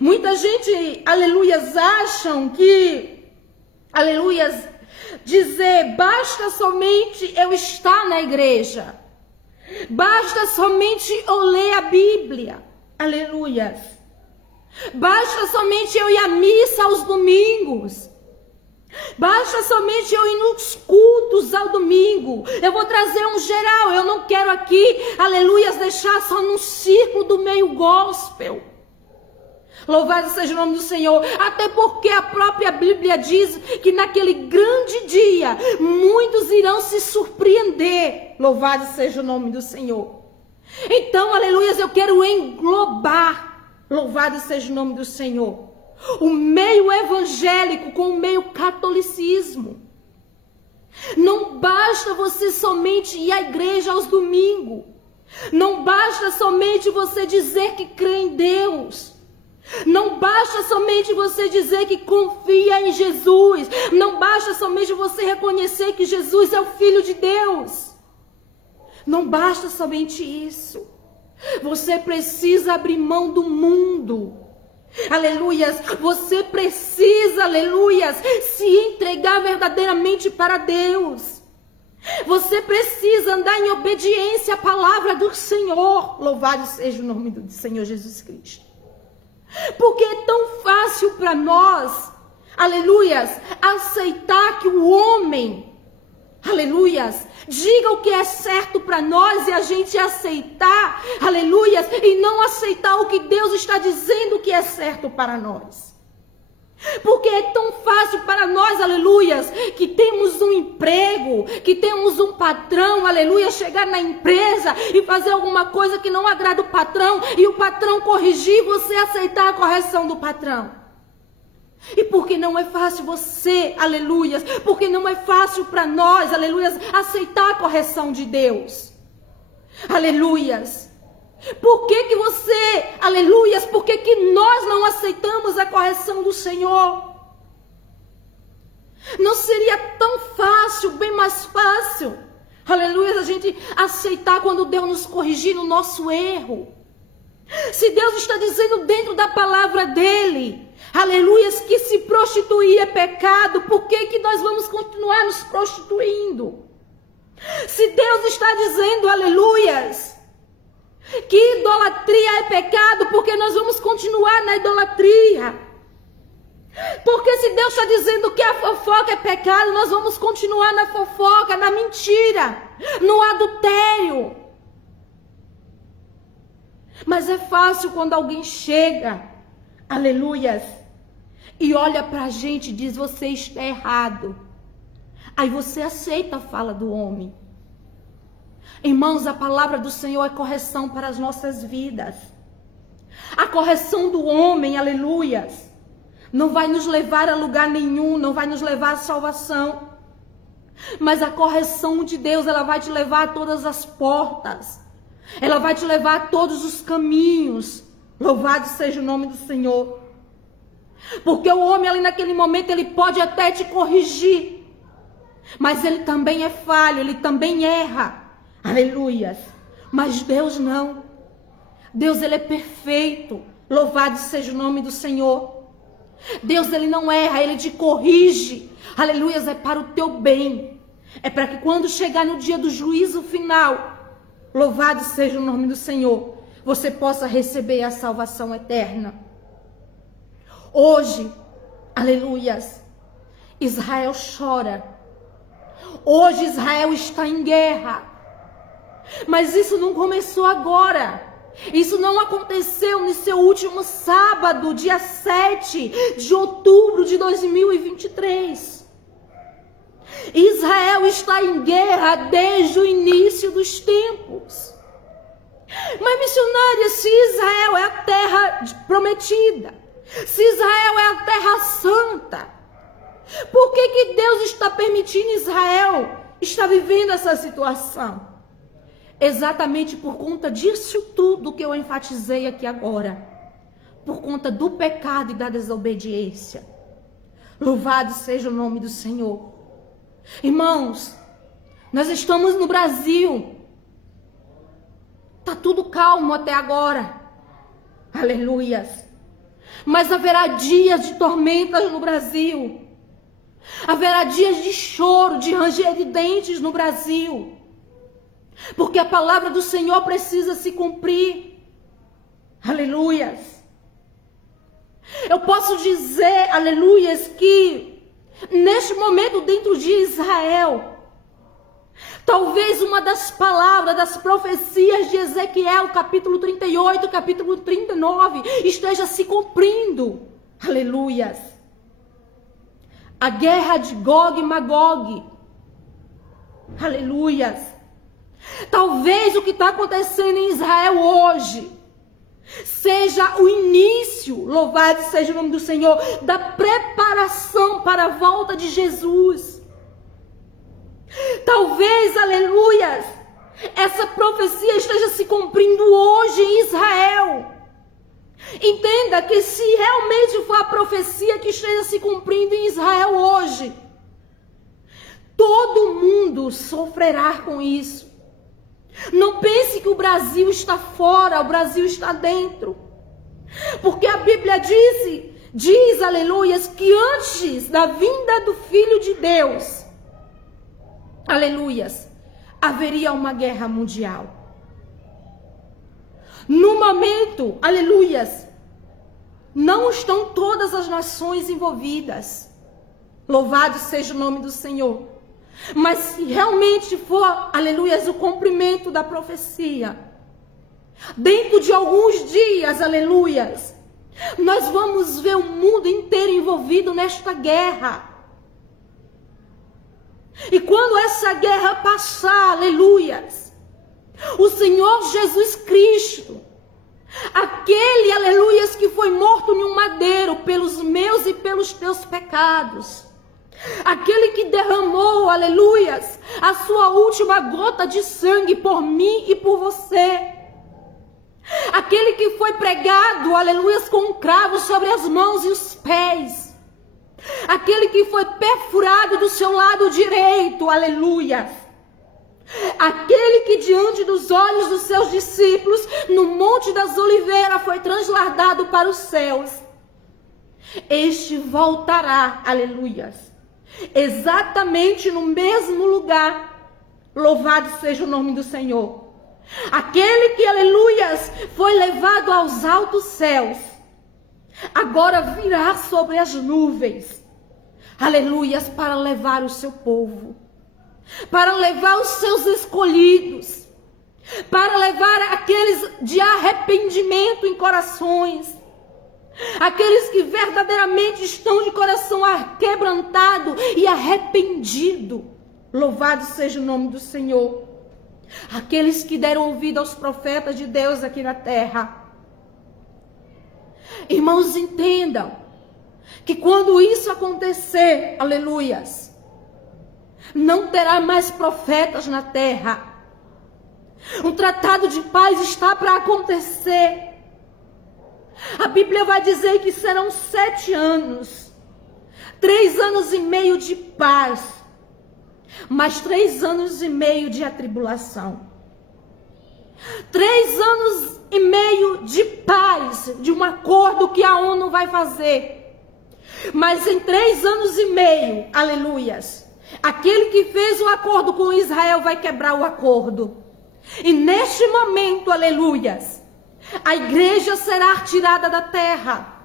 Muita gente, aleluias, acham que, aleluias, dizer basta somente eu estar na igreja, basta somente eu ler a Bíblia, aleluias, basta somente eu ir à missa aos domingos, basta somente eu ir nos cultos ao domingo. Eu vou trazer um geral, eu não quero aqui, aleluias, deixar só no círculo do meio gospel. Louvado seja o nome do Senhor, até porque a própria Bíblia diz que naquele grande dia, muitos irão se surpreender. Louvado seja o nome do Senhor. Então, aleluias, eu quero englobar, louvado seja o nome do Senhor, o meio evangélico com o meio catolicismo. Não basta você somente ir à igreja aos domingos. Não basta somente você dizer que crê em Deus. Não basta somente você dizer que confia em Jesus. Não basta somente você reconhecer que Jesus é o Filho de Deus. Não basta somente isso. Você precisa abrir mão do mundo. Aleluias. Você precisa, aleluias, se entregar verdadeiramente para Deus. Você precisa andar em obediência à palavra do Senhor. Louvado seja o nome do Senhor Jesus Cristo. Porque é tão fácil para nós, aleluias, aceitar que o homem, aleluias, diga o que é certo para nós e a gente aceitar, aleluias, e não aceitar o que Deus está dizendo que é certo para nós. Porque é tão fácil para nós, aleluias, que temos um emprego, que temos um patrão, aleluia, chegar na empresa e fazer alguma coisa que não agrada o patrão e o patrão corrigir, você aceitar a correção do patrão. E porque não é fácil você, aleluias, porque não é fácil para nós, aleluias, aceitar a correção de Deus. Aleluias. Por que que você, aleluias, por que que nós não aceitamos a correção do Senhor? Não seria tão fácil, bem mais fácil, aleluias, a gente aceitar quando Deus nos corrigir no nosso erro? Se Deus está dizendo dentro da palavra dele, aleluias, que se prostituir é pecado, por que que nós vamos continuar nos prostituindo? Se Deus está dizendo, aleluias, que idolatria é pecado, porque nós vamos continuar na idolatria. Porque se Deus está dizendo que a fofoca é pecado, nós vamos continuar na fofoca, na mentira, no adultério. Mas é fácil quando alguém chega, aleluias, e olha para a gente e diz, você está errado. Aí você aceita a fala do homem. Irmãos, a palavra do Senhor é correção para as nossas vidas. A correção do homem, aleluias, não vai nos levar a lugar nenhum, não vai nos levar à salvação. Mas a correção de Deus, ela vai te levar a todas as portas. Ela vai te levar a todos os caminhos. Louvado seja o nome do Senhor. Porque o homem ali naquele momento, ele pode até te corrigir. Mas ele também é falho, ele também erra. Aleluias. Mas Deus não. Deus, ele é perfeito. Louvado seja o nome do Senhor. Deus, ele não erra, ele te corrige. Aleluias, é para o teu bem. É para que quando chegar no dia do juízo final, louvado seja o nome do Senhor, você possa receber a salvação eterna. Hoje, aleluias, Israel chora. Hoje Israel está em guerra. Mas isso não começou agora. Isso não aconteceu no seu último sábado, dia 7 de outubro de 2023. Israel está em guerra desde o início dos tempos. Mas missionária, se Israel é a terra prometida, se Israel é a terra santa, por que que Deus está permitindo Israel estar vivendo essa situação? Exatamente por conta disso tudo que eu enfatizei aqui agora. Por conta do pecado e da desobediência. Louvado seja o nome do Senhor. Irmãos, nós estamos no Brasil. Tá tudo calmo até agora. Aleluias. Mas haverá dias de tormentas no Brasil. Haverá dias de choro, de ranger de dentes no Brasil. Porque a palavra do Senhor precisa se cumprir. Aleluias. Eu posso dizer, aleluias, que neste momento dentro de Israel, talvez uma das palavras, das profecias de Ezequiel, capítulo 38, capítulo 39, esteja se cumprindo. Aleluias. A guerra de Gog e Magog. Aleluias. Talvez o que está acontecendo em Israel hoje seja o início, louvado seja o nome do Senhor, da preparação para a volta de Jesus. Talvez, aleluias, essa profecia esteja se cumprindo hoje em Israel. Entenda que se realmente for a profecia que esteja se cumprindo em Israel hoje, todo mundo sofrerá com isso. Não pense que o Brasil está fora, o Brasil está dentro. Porque a Bíblia diz, aleluias, que antes da vinda do Filho de Deus, aleluias, haveria uma guerra mundial. No momento, aleluias, não estão todas as nações envolvidas. Louvado seja o nome do Senhor. Mas se realmente for, aleluias, o cumprimento da profecia, dentro de alguns dias, aleluias, nós vamos ver o mundo inteiro envolvido nesta guerra. E quando essa guerra passar, aleluias, o Senhor Jesus Cristo, aquele, aleluias, que foi morto em um madeiro pelos meus e pelos teus pecados, aquele que derramou, aleluias, a sua última gota de sangue por mim e por você, aquele que foi pregado, aleluias, com um cravo sobre as mãos e os pés, aquele que foi perfurado do seu lado direito, aleluias, aquele que diante dos olhos dos seus discípulos, no Monte das Oliveiras, foi transladado para os céus, este voltará, aleluias, exatamente no mesmo lugar. Louvado seja o nome do Senhor. Aquele que, aleluias, foi levado aos altos céus, agora virá sobre as nuvens, aleluias, para levar o seu povo, para levar os seus escolhidos, para levar aqueles de arrependimento em corações, aqueles que verdadeiramente estão de coração quebrantado e arrependido. Louvado seja o nome do Senhor. Aqueles que deram ouvido aos profetas de Deus aqui na terra. Irmãos, entendam que quando isso acontecer, aleluias, não terá mais profetas na terra. Um tratado de paz está para acontecer. A Bíblia vai dizer que serão 7 anos, 3 anos e meio de paz, mas 3 anos e meio de atribulação. 3 anos e meio de paz, de um acordo que a ONU vai fazer. Mas em 3 anos e meio, aleluias, aquele que fez o acordo com Israel vai quebrar o acordo. E neste momento, aleluias, a igreja será tirada da terra.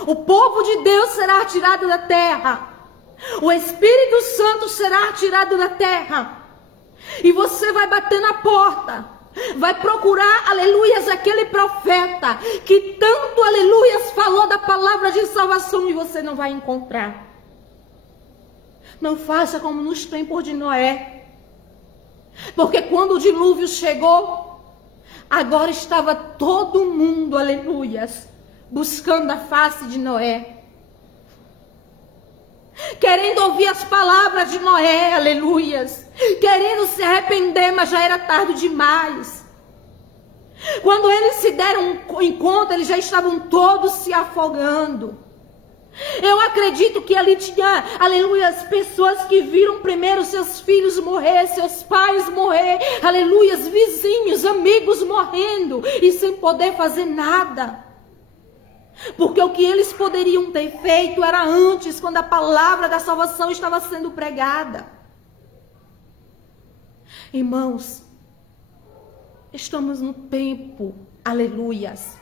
O povo de Deus será tirado da terra. O Espírito Santo será tirado da terra. E você vai bater na porta. Vai procurar, aleluias, aquele profeta que tanto, aleluias, falou da palavra de salvação e você não vai encontrar. Não faça como nos tempos de Noé. Porque quando o dilúvio chegou, agora estava todo mundo, aleluias, buscando a face de Noé, querendo ouvir as palavras de Noé, aleluias, querendo se arrepender, mas já era tarde demais. Quando eles se deram em conta, eles já estavam todos se afogando. Eu acredito que ali tinha, aleluia, as pessoas que viram primeiro seus filhos morrer, seus pais morrer, aleluia, vizinhos, amigos morrendo e sem poder fazer nada. Porque o que eles poderiam ter feito era antes, quando a palavra da salvação estava sendo pregada. Irmãos, estamos no tempo, aleluias,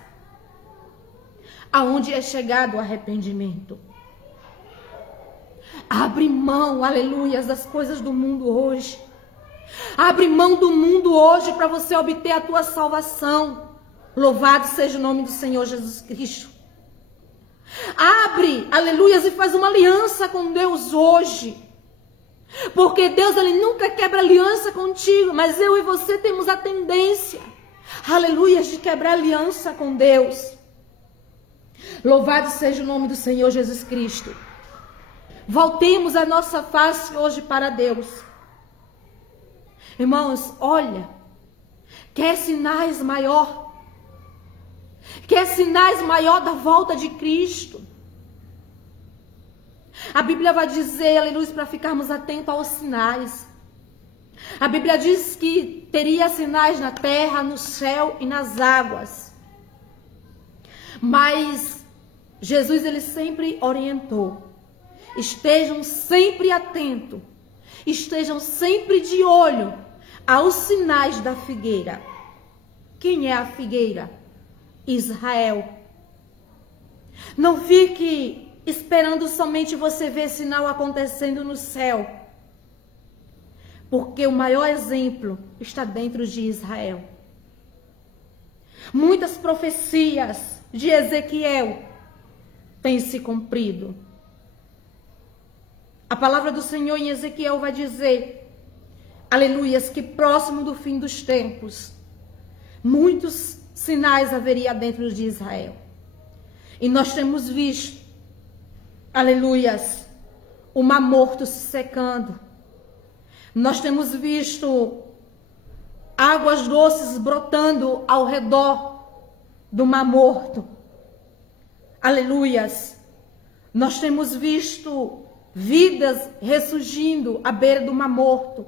aonde é chegado o arrependimento. Abre mão, aleluias, das coisas do mundo hoje. Abre mão do mundo hoje para você obter a tua salvação. Louvado seja o nome do Senhor Jesus Cristo. Abre, aleluias, e faz uma aliança com Deus hoje. Porque Deus, ele nunca quebra aliança contigo, mas eu e você temos a tendência, aleluias, de quebrar aliança com Deus. Louvado seja o nome do Senhor Jesus Cristo. Voltemos a nossa face hoje para Deus. Irmãos, olha, quer sinais maior? Quer sinais maior da volta de Cristo? A Bíblia vai dizer, aleluia, para ficarmos atentos aos sinais. A Bíblia diz que teria sinais na terra, no céu e nas águas. Mas Jesus, ele sempre orientou. Estejam sempre atentos. Estejam sempre de olho aos sinais da figueira. Quem é a figueira? Israel. Não fique esperando somente você ver sinal acontecendo no céu. Porque o maior exemplo está dentro de Israel. Muitas profecias de Ezequiel têm se cumprido. A palavra do Senhor em Ezequiel vai dizer, aleluias, que próximo do fim dos tempos, muitos sinais haveria dentro de Israel. E nós temos visto, aleluias, o mar morto se secando. Nós temos visto águas doces brotando ao redor do mar morto. Aleluias. Nós temos visto vidas ressurgindo à beira do mar morto.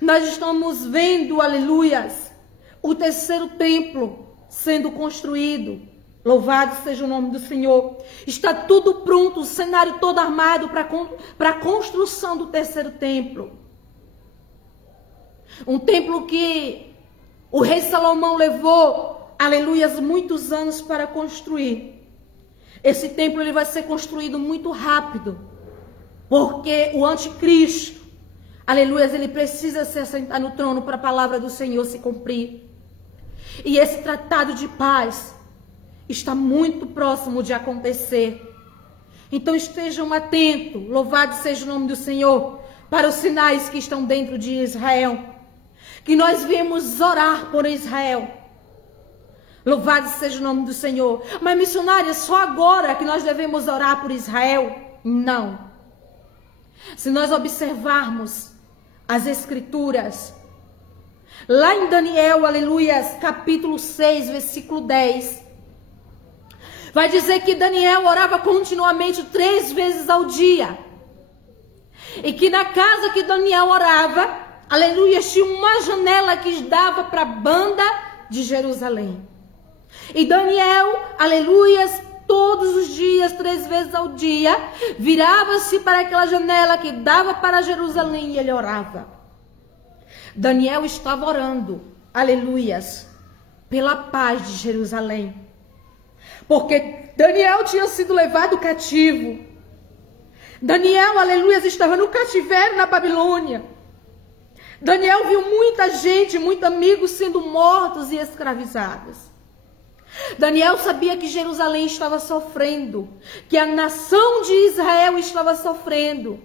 Nós estamos vendo, aleluias, o terceiro templo sendo construído. Louvado seja o nome do Senhor. Está tudo pronto, o cenário todo armado para a construção do terceiro templo. Um templo que o rei Salomão levou, aleluias, muitos anos para construir. Esse templo ele vai ser construído muito rápido, porque o anticristo, aleluias, ele precisa se assentar no trono para a palavra do Senhor se cumprir. E esse tratado de paz está muito próximo de acontecer. Então estejam atentos, louvado seja o nome do Senhor, para os sinais que estão dentro de Israel. Que nós viemos orar por Israel. Louvado seja o nome do Senhor. Mas missionária, só agora que nós devemos orar por Israel? Não. Se nós observarmos as escrituras, lá em Daniel, aleluias, capítulo 6, versículo 10, vai dizer que Daniel orava continuamente 3 vezes ao dia. E que na casa que Daniel orava, aleluia, tinha uma janela que dava para a banda de Jerusalém. E Daniel, aleluias, todos os dias, 3 vezes ao dia, virava-se para aquela janela que dava para Jerusalém e ele orava. Daniel estava orando, aleluias, pela paz de Jerusalém. Porque Daniel tinha sido levado cativo. Daniel, aleluias, estava no cativeiro na Babilônia. Daniel viu muita gente, muitos amigos sendo mortos e escravizados. Daniel sabia que Jerusalém estava sofrendo, que a nação de Israel estava sofrendo.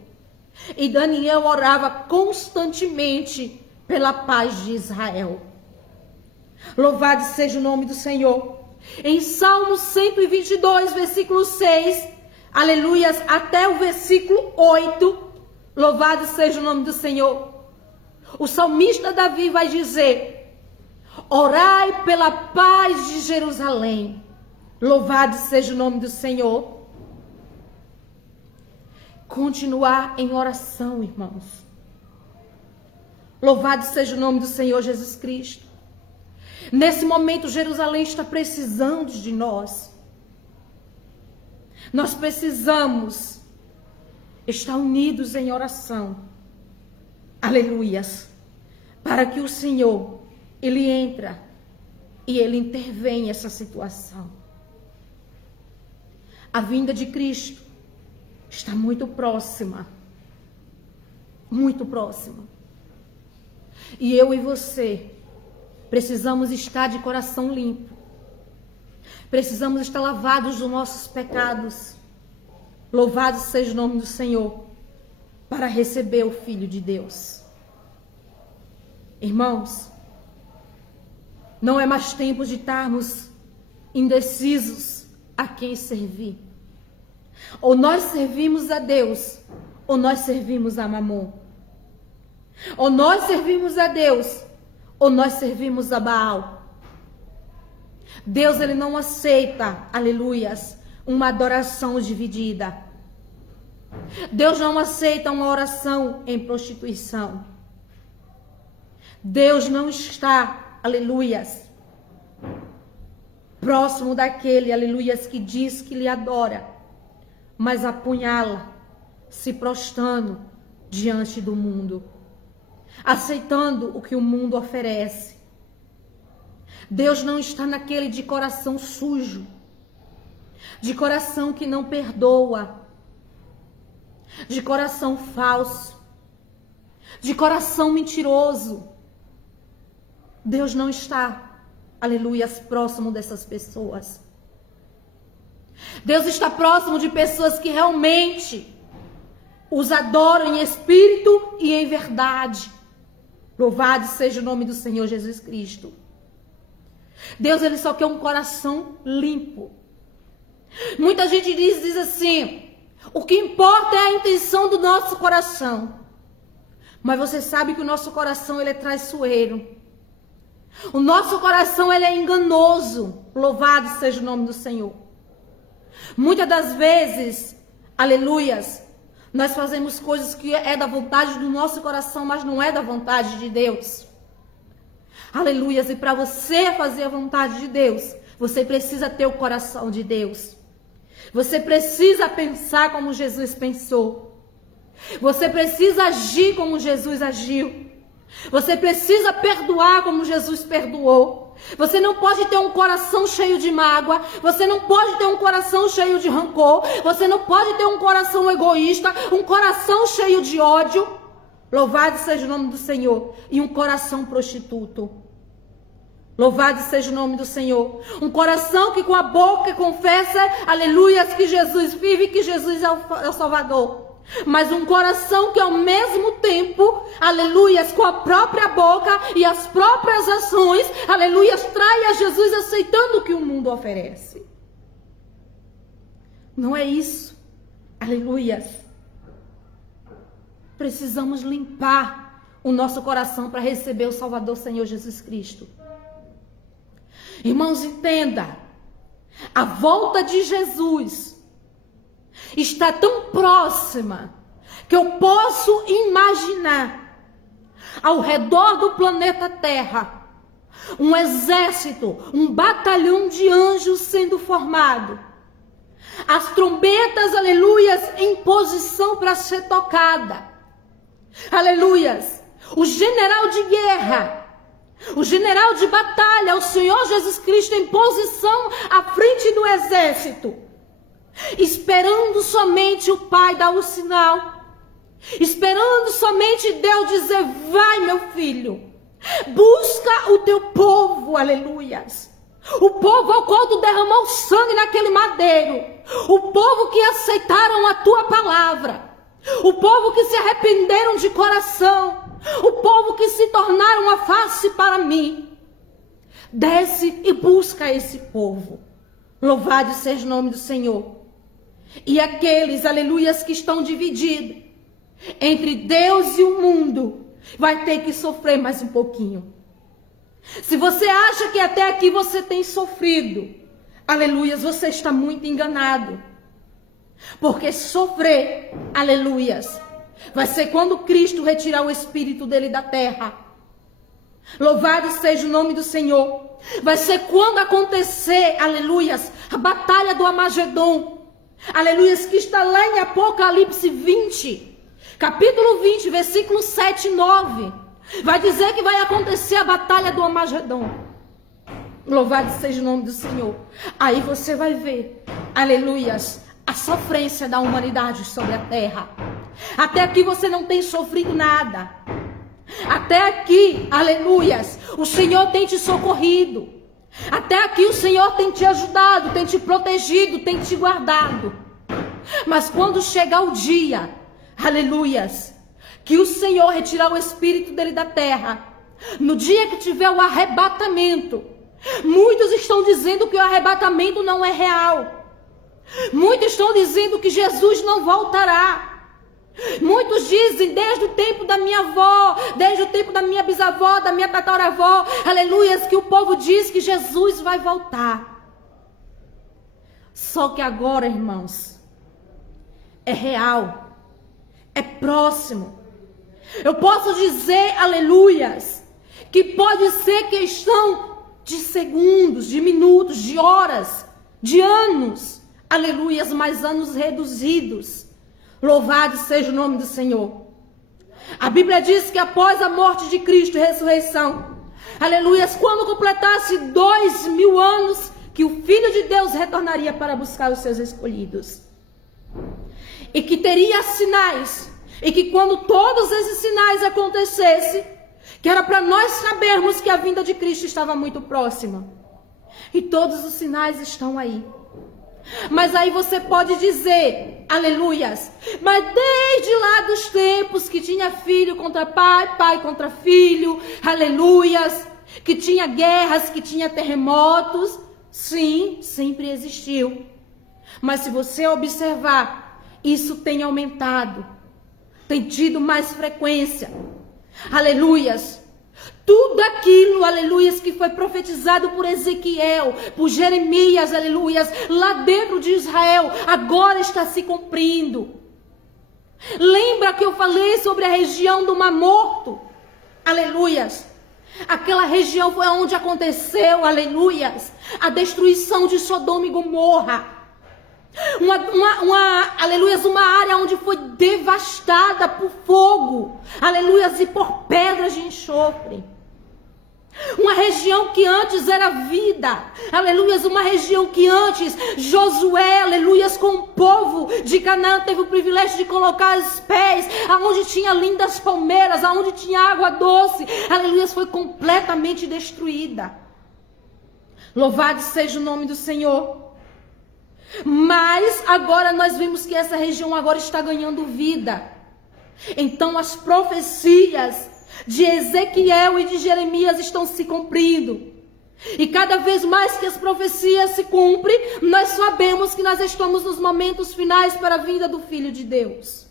E Daniel orava constantemente pela paz de Israel. Louvado seja o nome do Senhor. Em Salmo 122, versículo 6, aleluias, até o versículo 8, louvado seja o nome do Senhor. O salmista Davi vai dizer: orai pela paz de Jerusalém. Louvado seja o nome do Senhor. Continuar em oração, irmãos. Louvado seja o nome do Senhor Jesus Cristo. Nesse momento, Jerusalém está precisando de nós. Nós precisamos estar unidos em oração. Aleluias. Para que o Senhor, Ele entra e Ele intervém nessa situação. A vinda de Cristo está muito próxima. Muito próxima. E eu e você precisamos estar de coração limpo. Precisamos estar lavados dos nossos pecados. Louvado seja o nome do Senhor, para receber o Filho de Deus. Irmãos, não é mais tempo de estarmos indecisos a quem servir. Ou nós servimos a Deus, ou nós servimos a Mamon. Ou nós servimos a Deus, ou nós servimos a Baal. Deus, Ele não aceita, aleluias, uma adoração dividida. Deus não aceita uma oração em prostituição. Deus não está, aleluias, próximo daquele, aleluias, que diz que lhe adora, mas apunhala, se prostrando diante do mundo, aceitando o que o mundo oferece. Deus não está naquele de coração sujo, de coração que não perdoa, de coração falso, de coração mentiroso. Deus não está, aleluias, próximo dessas pessoas. Deus está próximo de pessoas que realmente os adoram em espírito e em verdade. Louvado seja o nome do Senhor Jesus Cristo. Deus, Ele só quer um coração limpo. Muita gente diz assim, o que importa é a intenção do nosso coração. Mas você sabe que o nosso coração, ele é traiçoeiro. O nosso coração, ele é enganoso. Louvado seja o nome do Senhor. Muitas das vezes, aleluias, nós fazemos coisas que é da vontade do nosso coração, mas não é da vontade de Deus. Aleluias, e para você fazer a vontade de Deus, você precisa ter o coração de Deus. Você precisa pensar como Jesus pensou. Você precisa agir como Jesus agiu. Você precisa perdoar como Jesus perdoou. Você não pode ter um coração cheio de mágoa. Você não pode ter um coração cheio de rancor. Você não pode ter um coração egoísta, um coração cheio de ódio. Louvado seja o nome do Senhor. E um coração prostituto. Louvado seja o nome do Senhor. Um coração que com a boca confessa, aleluias, que Jesus vive, que Jesus é o Salvador. Mas um coração que ao mesmo tempo, aleluias, com a própria boca e as próprias ações, aleluias, trai a Jesus aceitando o que o mundo oferece. Não é isso. Aleluias. Precisamos limpar o nosso coração para receber o Salvador Senhor Jesus Cristo. Irmãos, entenda. A volta de Jesus está tão próxima que eu posso imaginar ao redor do planeta Terra um exército, um batalhão de anjos sendo formado. As trombetas, aleluias, em posição para ser tocada. Aleluias. O general de guerra, o general de batalha, o Senhor Jesus Cristo em posição à frente do exército, esperando somente o Pai dar o sinal, esperando somente Deus dizer, vai meu filho, busca o teu povo, aleluias, o povo ao qual tu derramou sangue naquele madeiro, o povo que aceitaram a tua palavra, o povo que se arrependeram de coração, o povo que se tornaram a face para mim. Desce e busca esse povo. Louvado seja o nome do Senhor. E aqueles, aleluias, que estão divididos entre Deus e o mundo, vai ter que sofrer mais um pouquinho. Se você acha que até aqui você tem sofrido, aleluias, você está muito enganado. Porque sofrer, aleluias, vai ser quando Cristo retirar o espírito dele da terra. Louvado seja o nome do Senhor. Vai ser quando acontecer, aleluias, a batalha do Armagedon. aleluias, que está lá em Apocalipse 20, capítulo 20, versículos 7 e 9. Vai dizer que vai acontecer a batalha do Armagedon. Louvado seja o nome do Senhor. Aí você vai ver, aleluias, a sofrência da humanidade sobre a terra. Até aqui você não tem sofrido nada. Até aqui, aleluias, o Senhor tem te socorrido. Até aqui o Senhor tem te ajudado, tem te protegido, tem te guardado. Mas quando chegar o dia, aleluias, que o Senhor retirar o espírito dele da terra, no dia que tiver o arrebatamento, muitos estão dizendo que o arrebatamento não é real. Muitos estão dizendo que Jesus não voltará. Muitos dizem, desde o tempo da minha avó, desde o tempo da minha bisavó, da minha tataravó, aleluias, que o povo diz que Jesus vai voltar. Só que agora, irmãos, é real, é próximo. Eu posso dizer, aleluias, que pode ser questão de segundos, de minutos, de horas, de anos, aleluias, mas anos reduzidos. Louvado seja o nome do Senhor. A Bíblia diz que após a morte de Cristo e ressurreição, aleluias, quando completasse 2000 anos, que o Filho de Deus retornaria para buscar os seus escolhidos. E que teria sinais, e que quando todos esses sinais acontecessem, que era para nós sabermos que a vinda de Cristo estava muito próxima. E todos os sinais estão aí. Mas aí você pode dizer, aleluias, mas desde lá dos tempos que tinha filho contra pai, pai contra filho, aleluias, que tinha guerras, que tinha terremotos, sim, sempre existiu. Mas se você observar, isso tem aumentado, tem tido mais frequência, aleluias. Tudo aquilo, aleluias, que foi profetizado por Ezequiel, por Jeremias, aleluias, lá dentro de Israel, agora está se cumprindo. Lembra que eu falei sobre a região do Mar Morto? Aleluias. Aquela região foi onde aconteceu, aleluias, a destruição de Sodoma e Gomorra. Aleluias, uma área onde foi devastada por fogo, aleluias, e por pedras de enxofre. Uma região que antes era vida, aleluias, uma região que antes Josué, aleluias, com o povo de Canaã teve o privilégio de colocar os pés, aonde tinha lindas palmeiras, aonde tinha água doce, aleluias, foi completamente destruída. Louvado seja o nome do Senhor. Mas agora nós vimos que essa região agora está ganhando vida. Então as profecias de Ezequiel e de Jeremias estão se cumprindo. E cada vez mais que as profecias se cumprem, nós sabemos que nós estamos nos momentos finais para a vinda do Filho de Deus.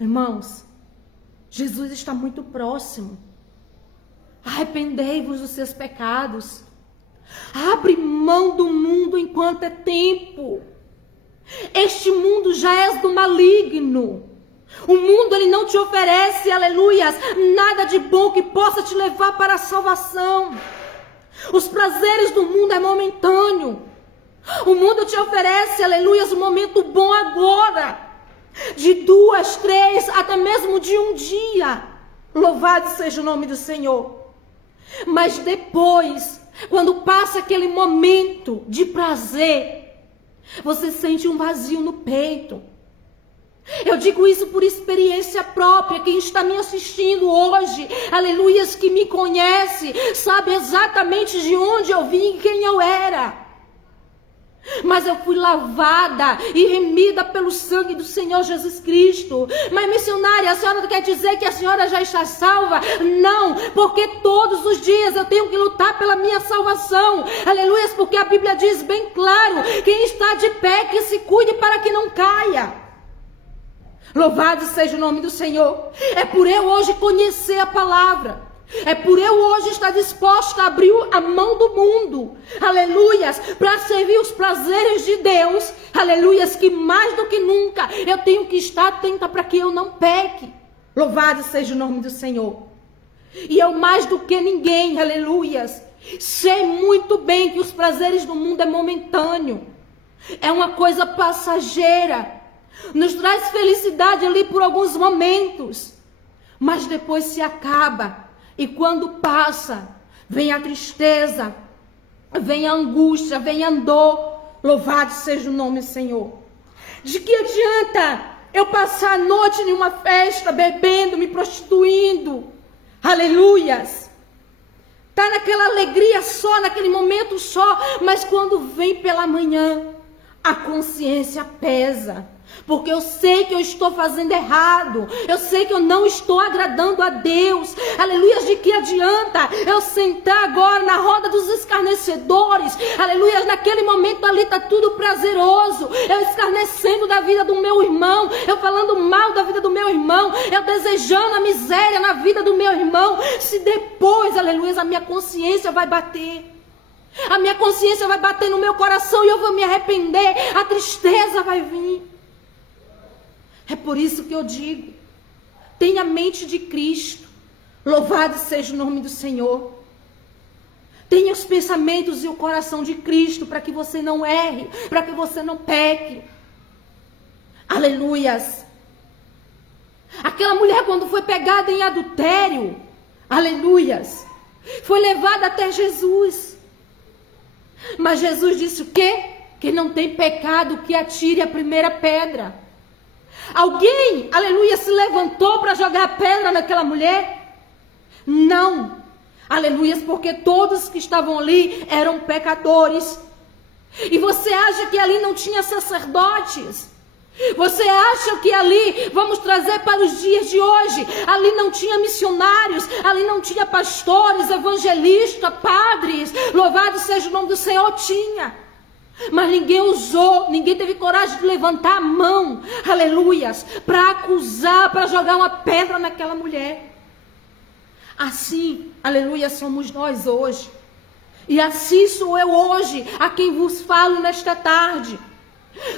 Irmãos, Jesus está muito próximo. Arrependei-vos dos seus pecados. Abre mão do mundo enquanto é tempo. Este mundo já é do maligno. O mundo, ele não te oferece, aleluias, nada de bom que possa te levar para a salvação. Os prazeres do mundo é momentâneo. O mundo te oferece, aleluias, um momento bom agora. De 2, 3, até mesmo de um dia. Louvado seja o nome do Senhor. Mas depois, quando passa aquele momento de prazer, você sente um vazio no peito. Eu digo isso por experiência própria. Quem está me assistindo hoje, aleluias, que me conhece, sabe exatamente de onde eu vim e quem eu era. Mas eu fui lavada e remida pelo sangue do Senhor Jesus Cristo. Mas missionária, a senhora quer dizer que a senhora já está salva? Não, porque todos os dias eu tenho que lutar pela minha salvação. Aleluias, porque a Bíblia diz bem claro: quem está de pé, que se cuide para que não caia. Louvado seja o nome do Senhor. É por eu hoje conhecer a palavra. É por eu hoje estar disposta a abrir a mão do mundo, aleluias, para servir os prazeres de Deus, aleluias, que mais do que nunca eu tenho que estar atenta para que eu não peque. Louvado seja o nome do Senhor. E eu mais do que ninguém, aleluias, sei muito bem que os prazeres do mundo é momentâneo. É uma coisa passageira. Nos traz felicidade ali por alguns momentos, mas depois se acaba. E quando passa, vem a tristeza, vem a angústia, vem a dor. Louvado seja o nome do Senhor. De que adianta eu passar a noite em uma festa, bebendo, me prostituindo? Aleluias. Tá naquela alegria só, naquele momento só, mas quando vem pela manhã, a consciência pesa. Porque eu sei que eu estou fazendo errado. Eu sei que eu não estou agradando a Deus. Aleluia, de que adianta eu sentar agora na roda dos escarnecedores? Aleluia, naquele momento ali está tudo prazeroso. Eu escarnecendo da vida do meu irmão. Eu falando mal da vida do meu irmão. Eu desejando a miséria na vida do meu irmão. Se depois, aleluia, a minha consciência vai bater. A minha consciência vai bater no meu coração e eu vou me arrepender. A tristeza vai vir. É por isso que eu digo, tenha a mente de Cristo, louvado seja o nome do Senhor. Tenha os pensamentos e o coração de Cristo, para que você não erre, para que você não peque. Aleluias. Aquela mulher quando foi pegada em adultério, aleluias, foi levada até Jesus. Mas Jesus disse o quê? Que não tem pecado que atire a primeira pedra. Alguém, aleluia, se levantou para jogar pedra naquela mulher? Não, aleluia, porque todos que estavam ali eram pecadores. E você acha que ali não tinha sacerdotes? Você acha que ali, vamos trazer para os dias de hoje, ali não tinha missionários, ali não tinha pastores, evangelistas, padres? Louvado seja o nome do Senhor, tinha. Mas ninguém usou, ninguém teve coragem de levantar a mão, aleluias, para acusar, para jogar uma pedra naquela mulher. Assim, aleluia, somos nós hoje. E assim sou eu hoje, a quem vos falo nesta tarde.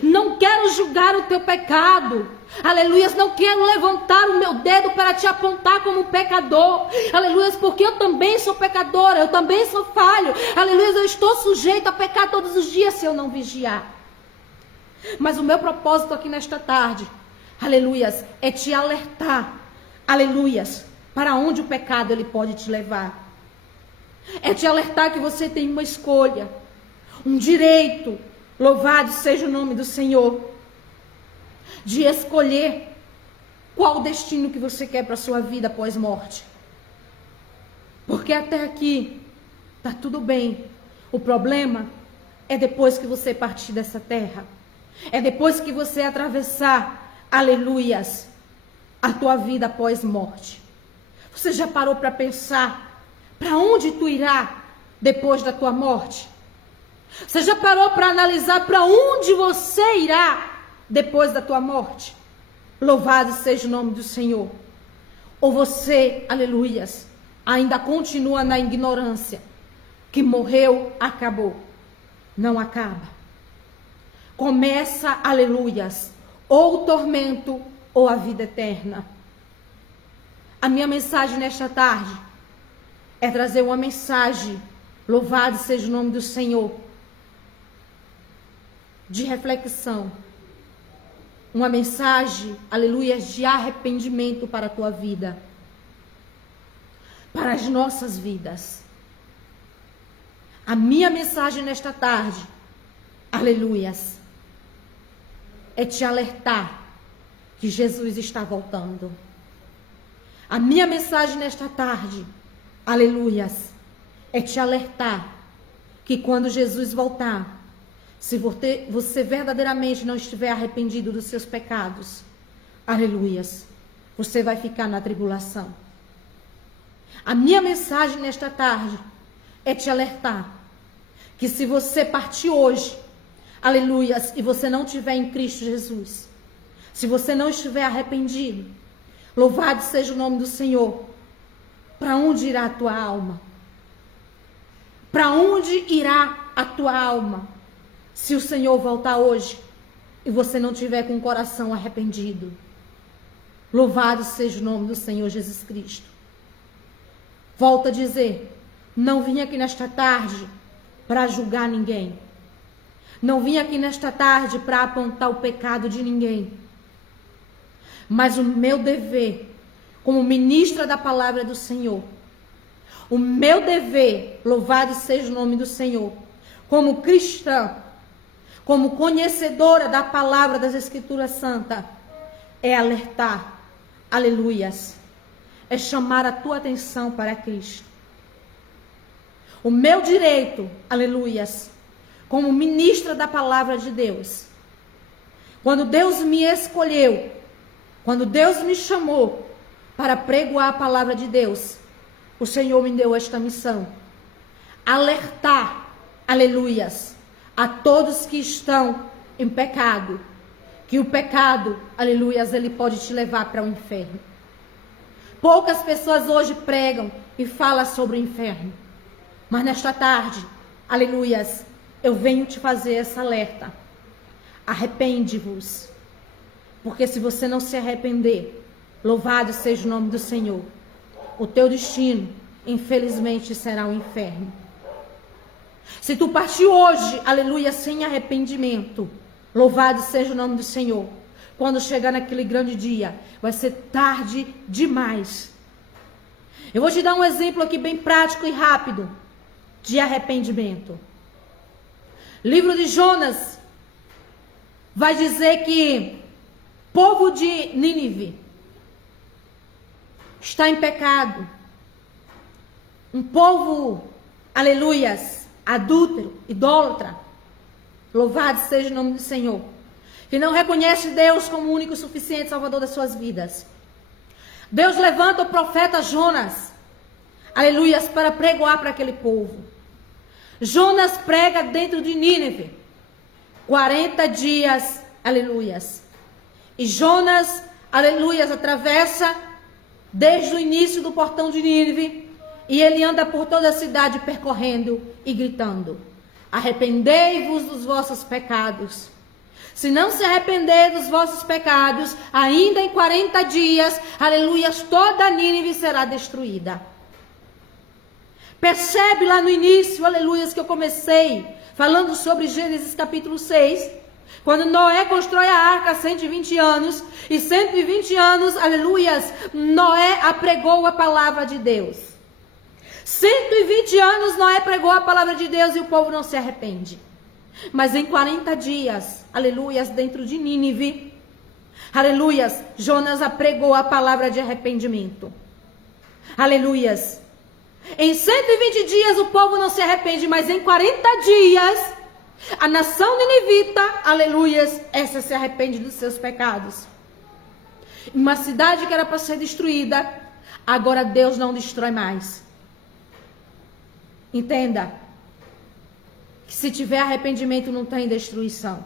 Não quero julgar o teu pecado, aleluia, não quero levantar o meu dedo para te apontar como pecador, aleluia, porque eu também sou pecadora, eu também sou falho, aleluia, eu estou sujeito a pecar todos os dias se eu não vigiar. Mas o meu propósito aqui nesta tarde, aleluia, é te alertar, aleluia, para onde o pecado ele pode te levar. É te alertar que você tem uma escolha, um direito. Louvado seja o nome do Senhor, de escolher qual o destino que você quer para a sua vida após morte. Porque até aqui está tudo bem. O problema é depois que você partir dessa terra. É depois que você atravessar, aleluias, a tua vida após morte. Você já parou para pensar para onde tu irá depois da tua morte? Você já parou para analisar para onde você irá depois da tua morte? Louvado seja o nome do Senhor. Ou você, aleluias, ainda continua na ignorância, que morreu, acabou. Não acaba. Começa, aleluias, ou o tormento ou a vida eterna. A minha mensagem nesta tarde é trazer uma mensagem, louvado seja o nome do Senhor, de reflexão, uma mensagem, aleluia, de arrependimento para a tua vida, para as nossas vidas. A minha mensagem nesta tarde, aleluias, é te alertar que Jesus está voltando. A minha mensagem nesta tarde, aleluias, é te alertar que quando Jesus voltar, se você verdadeiramente não estiver arrependido dos seus pecados, aleluias, você vai ficar na tribulação. A minha mensagem nesta tarde é te alertar que se você partir hoje, aleluias, e você não estiver em Cristo Jesus, se você não estiver arrependido, louvado seja o nome do Senhor, para onde irá a tua alma? Para onde irá a tua alma? Se o Senhor voltar hoje e você não tiver com o coração arrependido. Louvado seja o nome do Senhor Jesus Cristo. Volto a dizer, não vim aqui nesta tarde para julgar ninguém. Não vim aqui nesta tarde para apontar o pecado de ninguém. Mas o meu dever, como ministra da palavra do Senhor, o meu dever, louvado seja o nome do Senhor, como cristã, como conhecedora da palavra das Escrituras Santas, é alertar, aleluias, é chamar a tua atenção para Cristo. O meu direito, aleluias, como ministra da palavra de Deus, quando Deus me escolheu, quando Deus me chamou para pregoar a palavra de Deus, o Senhor me deu esta missão: alertar, aleluias, a todos que estão em pecado, que o pecado, aleluias, ele pode te levar para o inferno. Poucas pessoas hoje pregam e falam sobre o inferno, mas nesta tarde, aleluias, eu venho te fazer essa alerta: arrepende-vos, porque se você não se arrepender, louvado seja o nome do Senhor, o teu destino, infelizmente, será o inferno. Se tu partir hoje, aleluia, sem arrependimento, louvado seja o nome do Senhor, quando chegar naquele grande dia, vai ser tarde demais. Eu vou te dar um exemplo aqui bem prático e rápido de arrependimento. Livro de Jonas vai dizer que o povo de Nínive está em pecado. Um povo, aleluias, adúltero, idólatra, louvado seja o nome do Senhor, que não reconhece Deus como o único e suficiente Salvador das suas vidas. Deus levanta o profeta Jonas, aleluias, para pregoar para aquele povo. Jonas prega dentro de Nínive 40 dias, aleluias. E Jonas, aleluias, atravessa desde o início do portão de Nínive, e ele anda por toda a cidade percorrendo e gritando: arrependei-vos dos vossos pecados. Se não se arrepender dos vossos pecados, ainda em 40 dias, aleluias, toda Nínive será destruída. Percebe lá no início, aleluias, que eu comecei falando sobre Gênesis capítulo 6, quando Noé constrói a arca há 120 anos, e 120 anos, aleluias, Noé apregou a palavra de Deus. 120 anos Noé pregou a palavra de Deus e o povo não se arrepende. Mas em 40 dias, aleluias, dentro de Nínive, aleluias, Jonas apregou a palavra de arrependimento. Aleluias. Em 120 dias o povo não se arrepende, mas em 40 dias, a nação ninivita, aleluias, essa se arrepende dos seus pecados. Uma cidade que era para ser destruída, agora Deus não destrói mais. Entenda que se tiver arrependimento não tem destruição.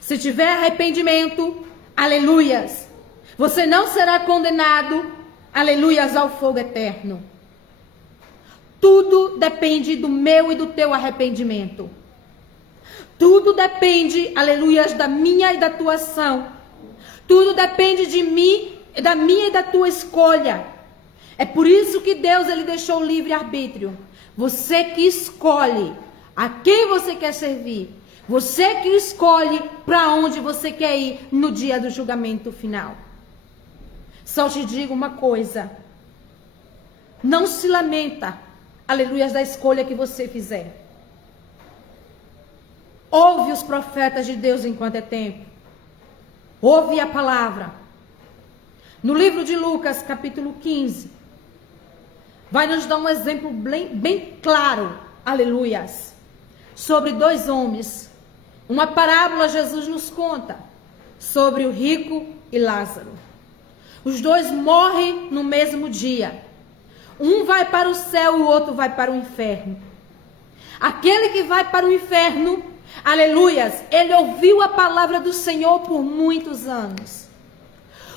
Se tiver arrependimento, aleluias, você não será condenado, aleluias, ao fogo eterno. Tudo depende do meu e do teu arrependimento. Tudo depende, aleluias, da minha e da tua ação. Tudo depende de mim, da minha e da tua escolha. É por isso que Deus, ele deixou o livre-arbítrio. Você que escolhe a quem você quer servir. Você que escolhe para onde você quer ir no dia do julgamento final. Só te digo uma coisa. Não se lamenta, aleluias, da escolha que você fizer. Ouve os profetas de Deus enquanto é tempo. Ouve a palavra. No livro de Lucas, capítulo 15, vai nos dar um exemplo bem claro, aleluias, sobre dois homens. Uma parábola Jesus nos conta sobre o rico e Lázaro. Os dois morrem no mesmo dia. Um vai para o céu e o outro vai para o inferno. Aquele que vai para o inferno, aleluias, ele ouviu a palavra do Senhor por muitos anos.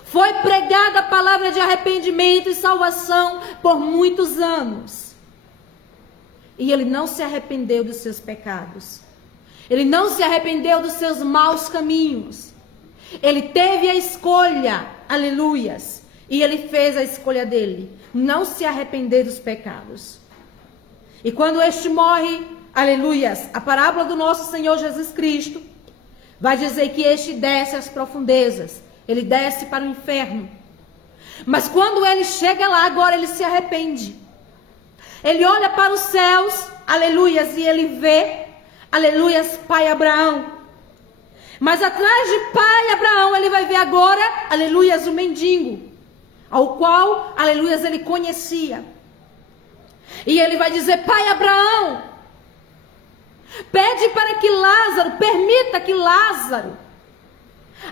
Foi pregada a palavra de arrependimento e salvação por muitos anos. E ele não se arrependeu dos seus pecados. Ele não se arrependeu dos seus maus caminhos. Ele teve a escolha, aleluias, e ele fez a escolha dele, não se arrepender dos pecados. E quando este morre, aleluias, a parábola do nosso Senhor Jesus Cristo vai dizer que este desce às profundezas, ele desce para o inferno. Mas quando ele chega lá, agora ele se arrepende. Ele olha para os céus, aleluias, e ele vê, aleluias, pai Abraão. Mas atrás de pai Abraão, ele vai ver agora, aleluias, o mendigo, ao qual, aleluias, ele conhecia. E ele vai dizer, pai Abraão, pede para que Lázaro, permita que Lázaro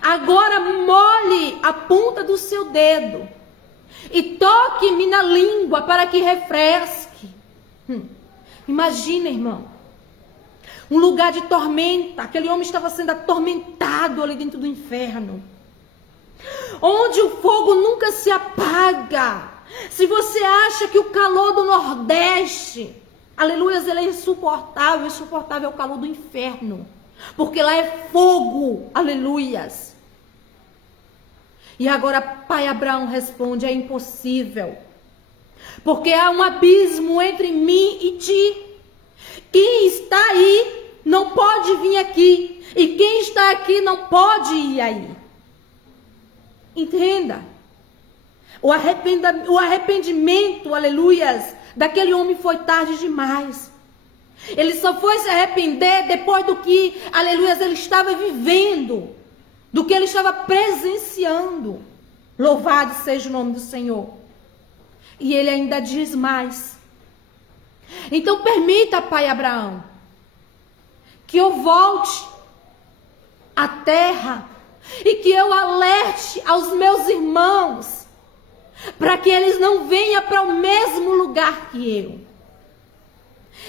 agora molhe a ponta do seu dedo e toque-me na língua para que refresque. Imagina, irmão, um lugar de tormenta. Aquele homem estava sendo atormentado ali dentro do inferno, onde o fogo nunca se apaga. Se você acha que o calor do Nordeste, aleluias, ele é insuportável, insuportável é o calor do inferno, porque lá é fogo, aleluias. E agora pai Abraão responde, é impossível, porque há um abismo entre mim e ti. Quem está aí não pode vir aqui, e quem está aqui não pode ir aí. Entenda, o arrependimento, aleluias, daquele homem foi tarde demais. Ele só foi se arrepender depois do que, aleluias, ele estava vivendo, do que ele estava presenciando. Louvado seja o nome do Senhor. E ele ainda diz mais. Então permita, pai Abraão, que eu volte à terra e que eu alerte aos meus irmãos, para que eles não venham para o mesmo lugar que eu.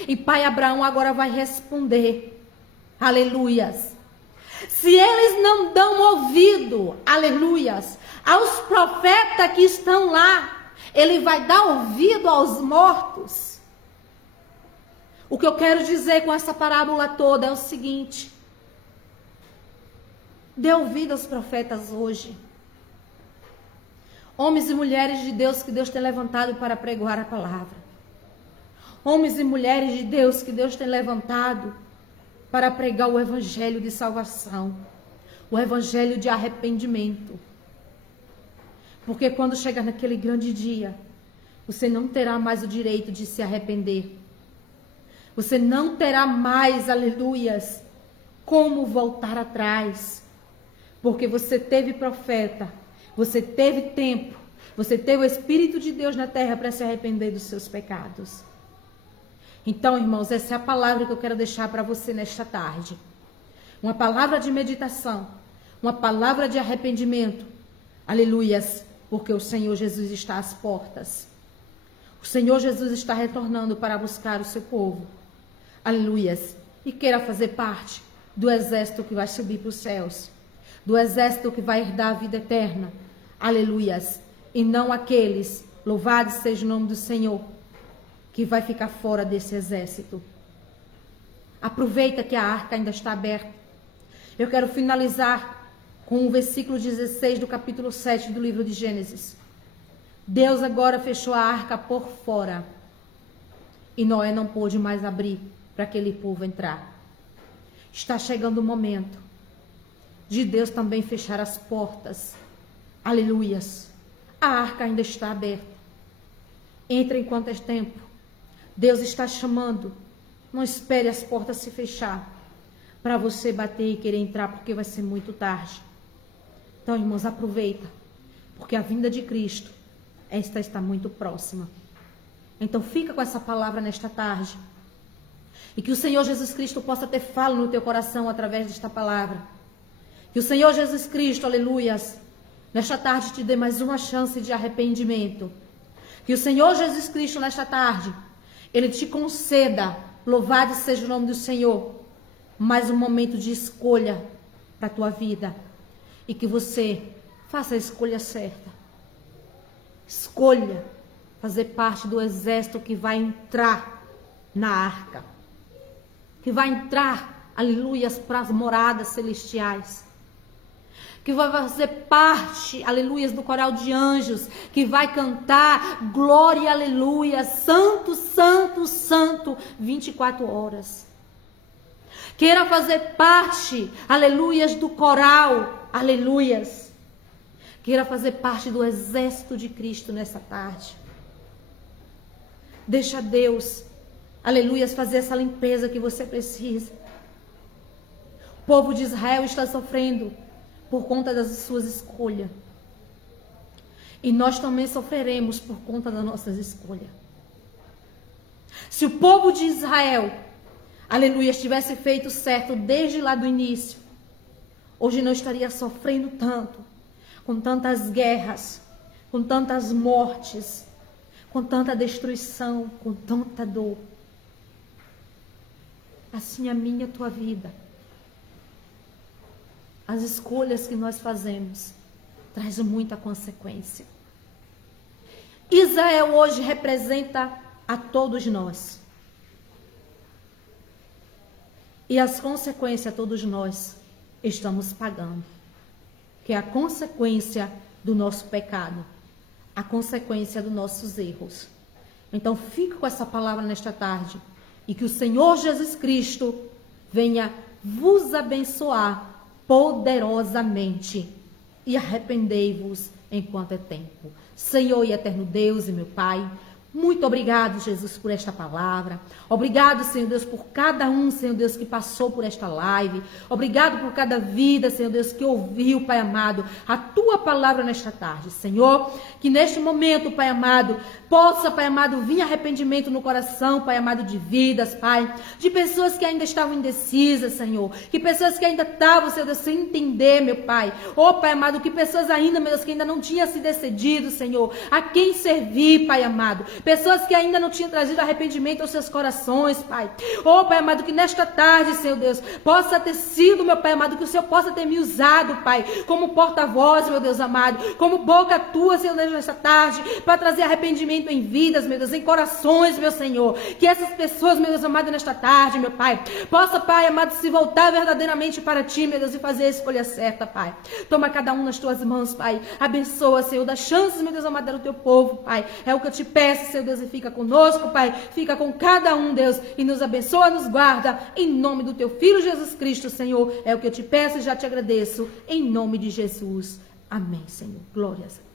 E pai Abraão agora vai responder, aleluias, se eles não dão ouvido, aleluias, aos profetas que estão lá, ele vai dar ouvido aos mortos. O que eu quero dizer com essa parábola toda é o seguinte: dê ouvido aos profetas hoje. Homens e mulheres de Deus que Deus tem levantado para pregoar a palavra. Homens e mulheres de Deus que Deus tem levantado para pregar o evangelho de salvação, o evangelho de arrependimento. Porque quando chegar naquele grande dia, você não terá mais o direito de se arrepender. Você não terá mais, aleluias, como voltar atrás. Porque você teve profeta, você teve tempo, você teve o Espírito de Deus na terra para se arrepender dos seus pecados. Então, irmãos, essa é a palavra que eu quero deixar para você nesta tarde. Uma palavra de meditação, uma palavra de arrependimento. Aleluias, porque o Senhor Jesus está às portas. O Senhor Jesus está retornando para buscar o seu povo. Aleluias. E queira fazer parte do exército que vai subir para os céus, do exército que vai herdar a vida eterna. Aleluias. E não aqueles, louvado seja o nome do Senhor, que vai ficar fora desse exército. Aproveita que a arca ainda está aberta. Eu quero finalizar com o versículo 16 do capítulo 7 do livro de Gênesis. Deus agora fechou a arca por fora, e Noé não pôde mais abrir para aquele povo entrar. Está chegando o momento de Deus também fechar as portas. Aleluias. A arca ainda está aberta. Entra enquanto é tempo. Deus está chamando. Não espere as portas se fechar para você bater e querer entrar, porque vai ser muito tarde. Então, irmãos, aproveita, porque a vinda de Cristo, esta está muito próxima. Então, fica com essa palavra nesta tarde. E que o Senhor Jesus Cristo possa ter falo no teu coração através desta palavra. Que o Senhor Jesus Cristo, aleluias, nesta tarde te dê mais uma chance de arrependimento. Que o Senhor Jesus Cristo, nesta tarde, Ele te conceda, louvado seja o nome do Senhor, mais um momento de escolha para a tua vida. E que você faça a escolha certa. Escolha fazer parte do exército que vai entrar na arca. Que vai entrar, aleluias, para as moradas celestiais. que vai fazer parte, aleluias, do coral de anjos, que vai cantar glória, aleluia, santo, santo, santo, 24 horas. Queira fazer parte, aleluias, do coral, aleluias. Queira fazer parte do exército de Cristo nessa tarde. Deixa Deus, aleluias, fazer essa limpeza que você precisa. O povo de Israel está sofrendo por conta das suas escolhas. E nós também sofreremos por conta das nossas escolhas. Se o povo de Israel, aleluia, tivesse feito certo desde lá do início, hoje não estaria sofrendo tanto, com tantas guerras, com tantas mortes, com tanta destruição, com tanta dor. Assim a minha e a tua vida. As escolhas que nós fazemos trazem muita consequência. Israel hoje representa a todos nós. E as consequências todos nós estamos pagando. Que é a consequência do nosso pecado. A consequência dos nossos erros. Então fique com essa palavra nesta tarde. E que o Senhor Jesus Cristo venha vos abençoar poderosamente. E arrependei-vos enquanto é tempo. Senhor e eterno Deus e meu Pai, muito obrigado, Jesus, por esta palavra. Obrigado, Senhor Deus, por cada um, Senhor Deus, que passou por esta live. Obrigado por cada vida, Senhor Deus, que ouviu, Pai amado, a tua palavra nesta tarde. Senhor, que neste momento, Pai amado, possa, Pai amado, vir arrependimento no coração, Pai amado, de vidas, Pai, de pessoas que ainda estavam indecisas, Senhor, que pessoas que ainda estavam, Senhor Deus, sem entender, meu Pai. Oh, Pai amado, que pessoas ainda, meu Deus, que ainda não tinham se decidido, Senhor, a quem servir, Pai amado. Pessoas que ainda não tinham trazido arrependimento aos seus corações, Pai. Oh, Pai amado, que nesta tarde, Senhor Deus, possa ter sido, meu Pai amado, que o Senhor possa ter me usado, Pai, como porta-voz, meu Deus amado, como boca tua, Senhor Deus, nesta tarde, para trazer arrependimento em vidas, meu Deus, em corações, meu Senhor. Que essas pessoas, meu Deus amado, nesta tarde, meu Pai, possa, Pai amado, se voltar verdadeiramente para ti, meu Deus, e fazer a escolha certa, Pai. Toma cada um nas tuas mãos, Pai. Abençoa, Senhor, dá chances, meu Deus amado, ao teu povo, Pai. É o que eu te peço, Senhor Deus, e fica conosco, Pai, fica com cada um, Deus, e nos abençoa, nos guarda, em nome do teu Filho Jesus Cristo, Senhor, é o que eu te peço e já te agradeço, em nome de Jesus, amém, Senhor, glórias a Deus.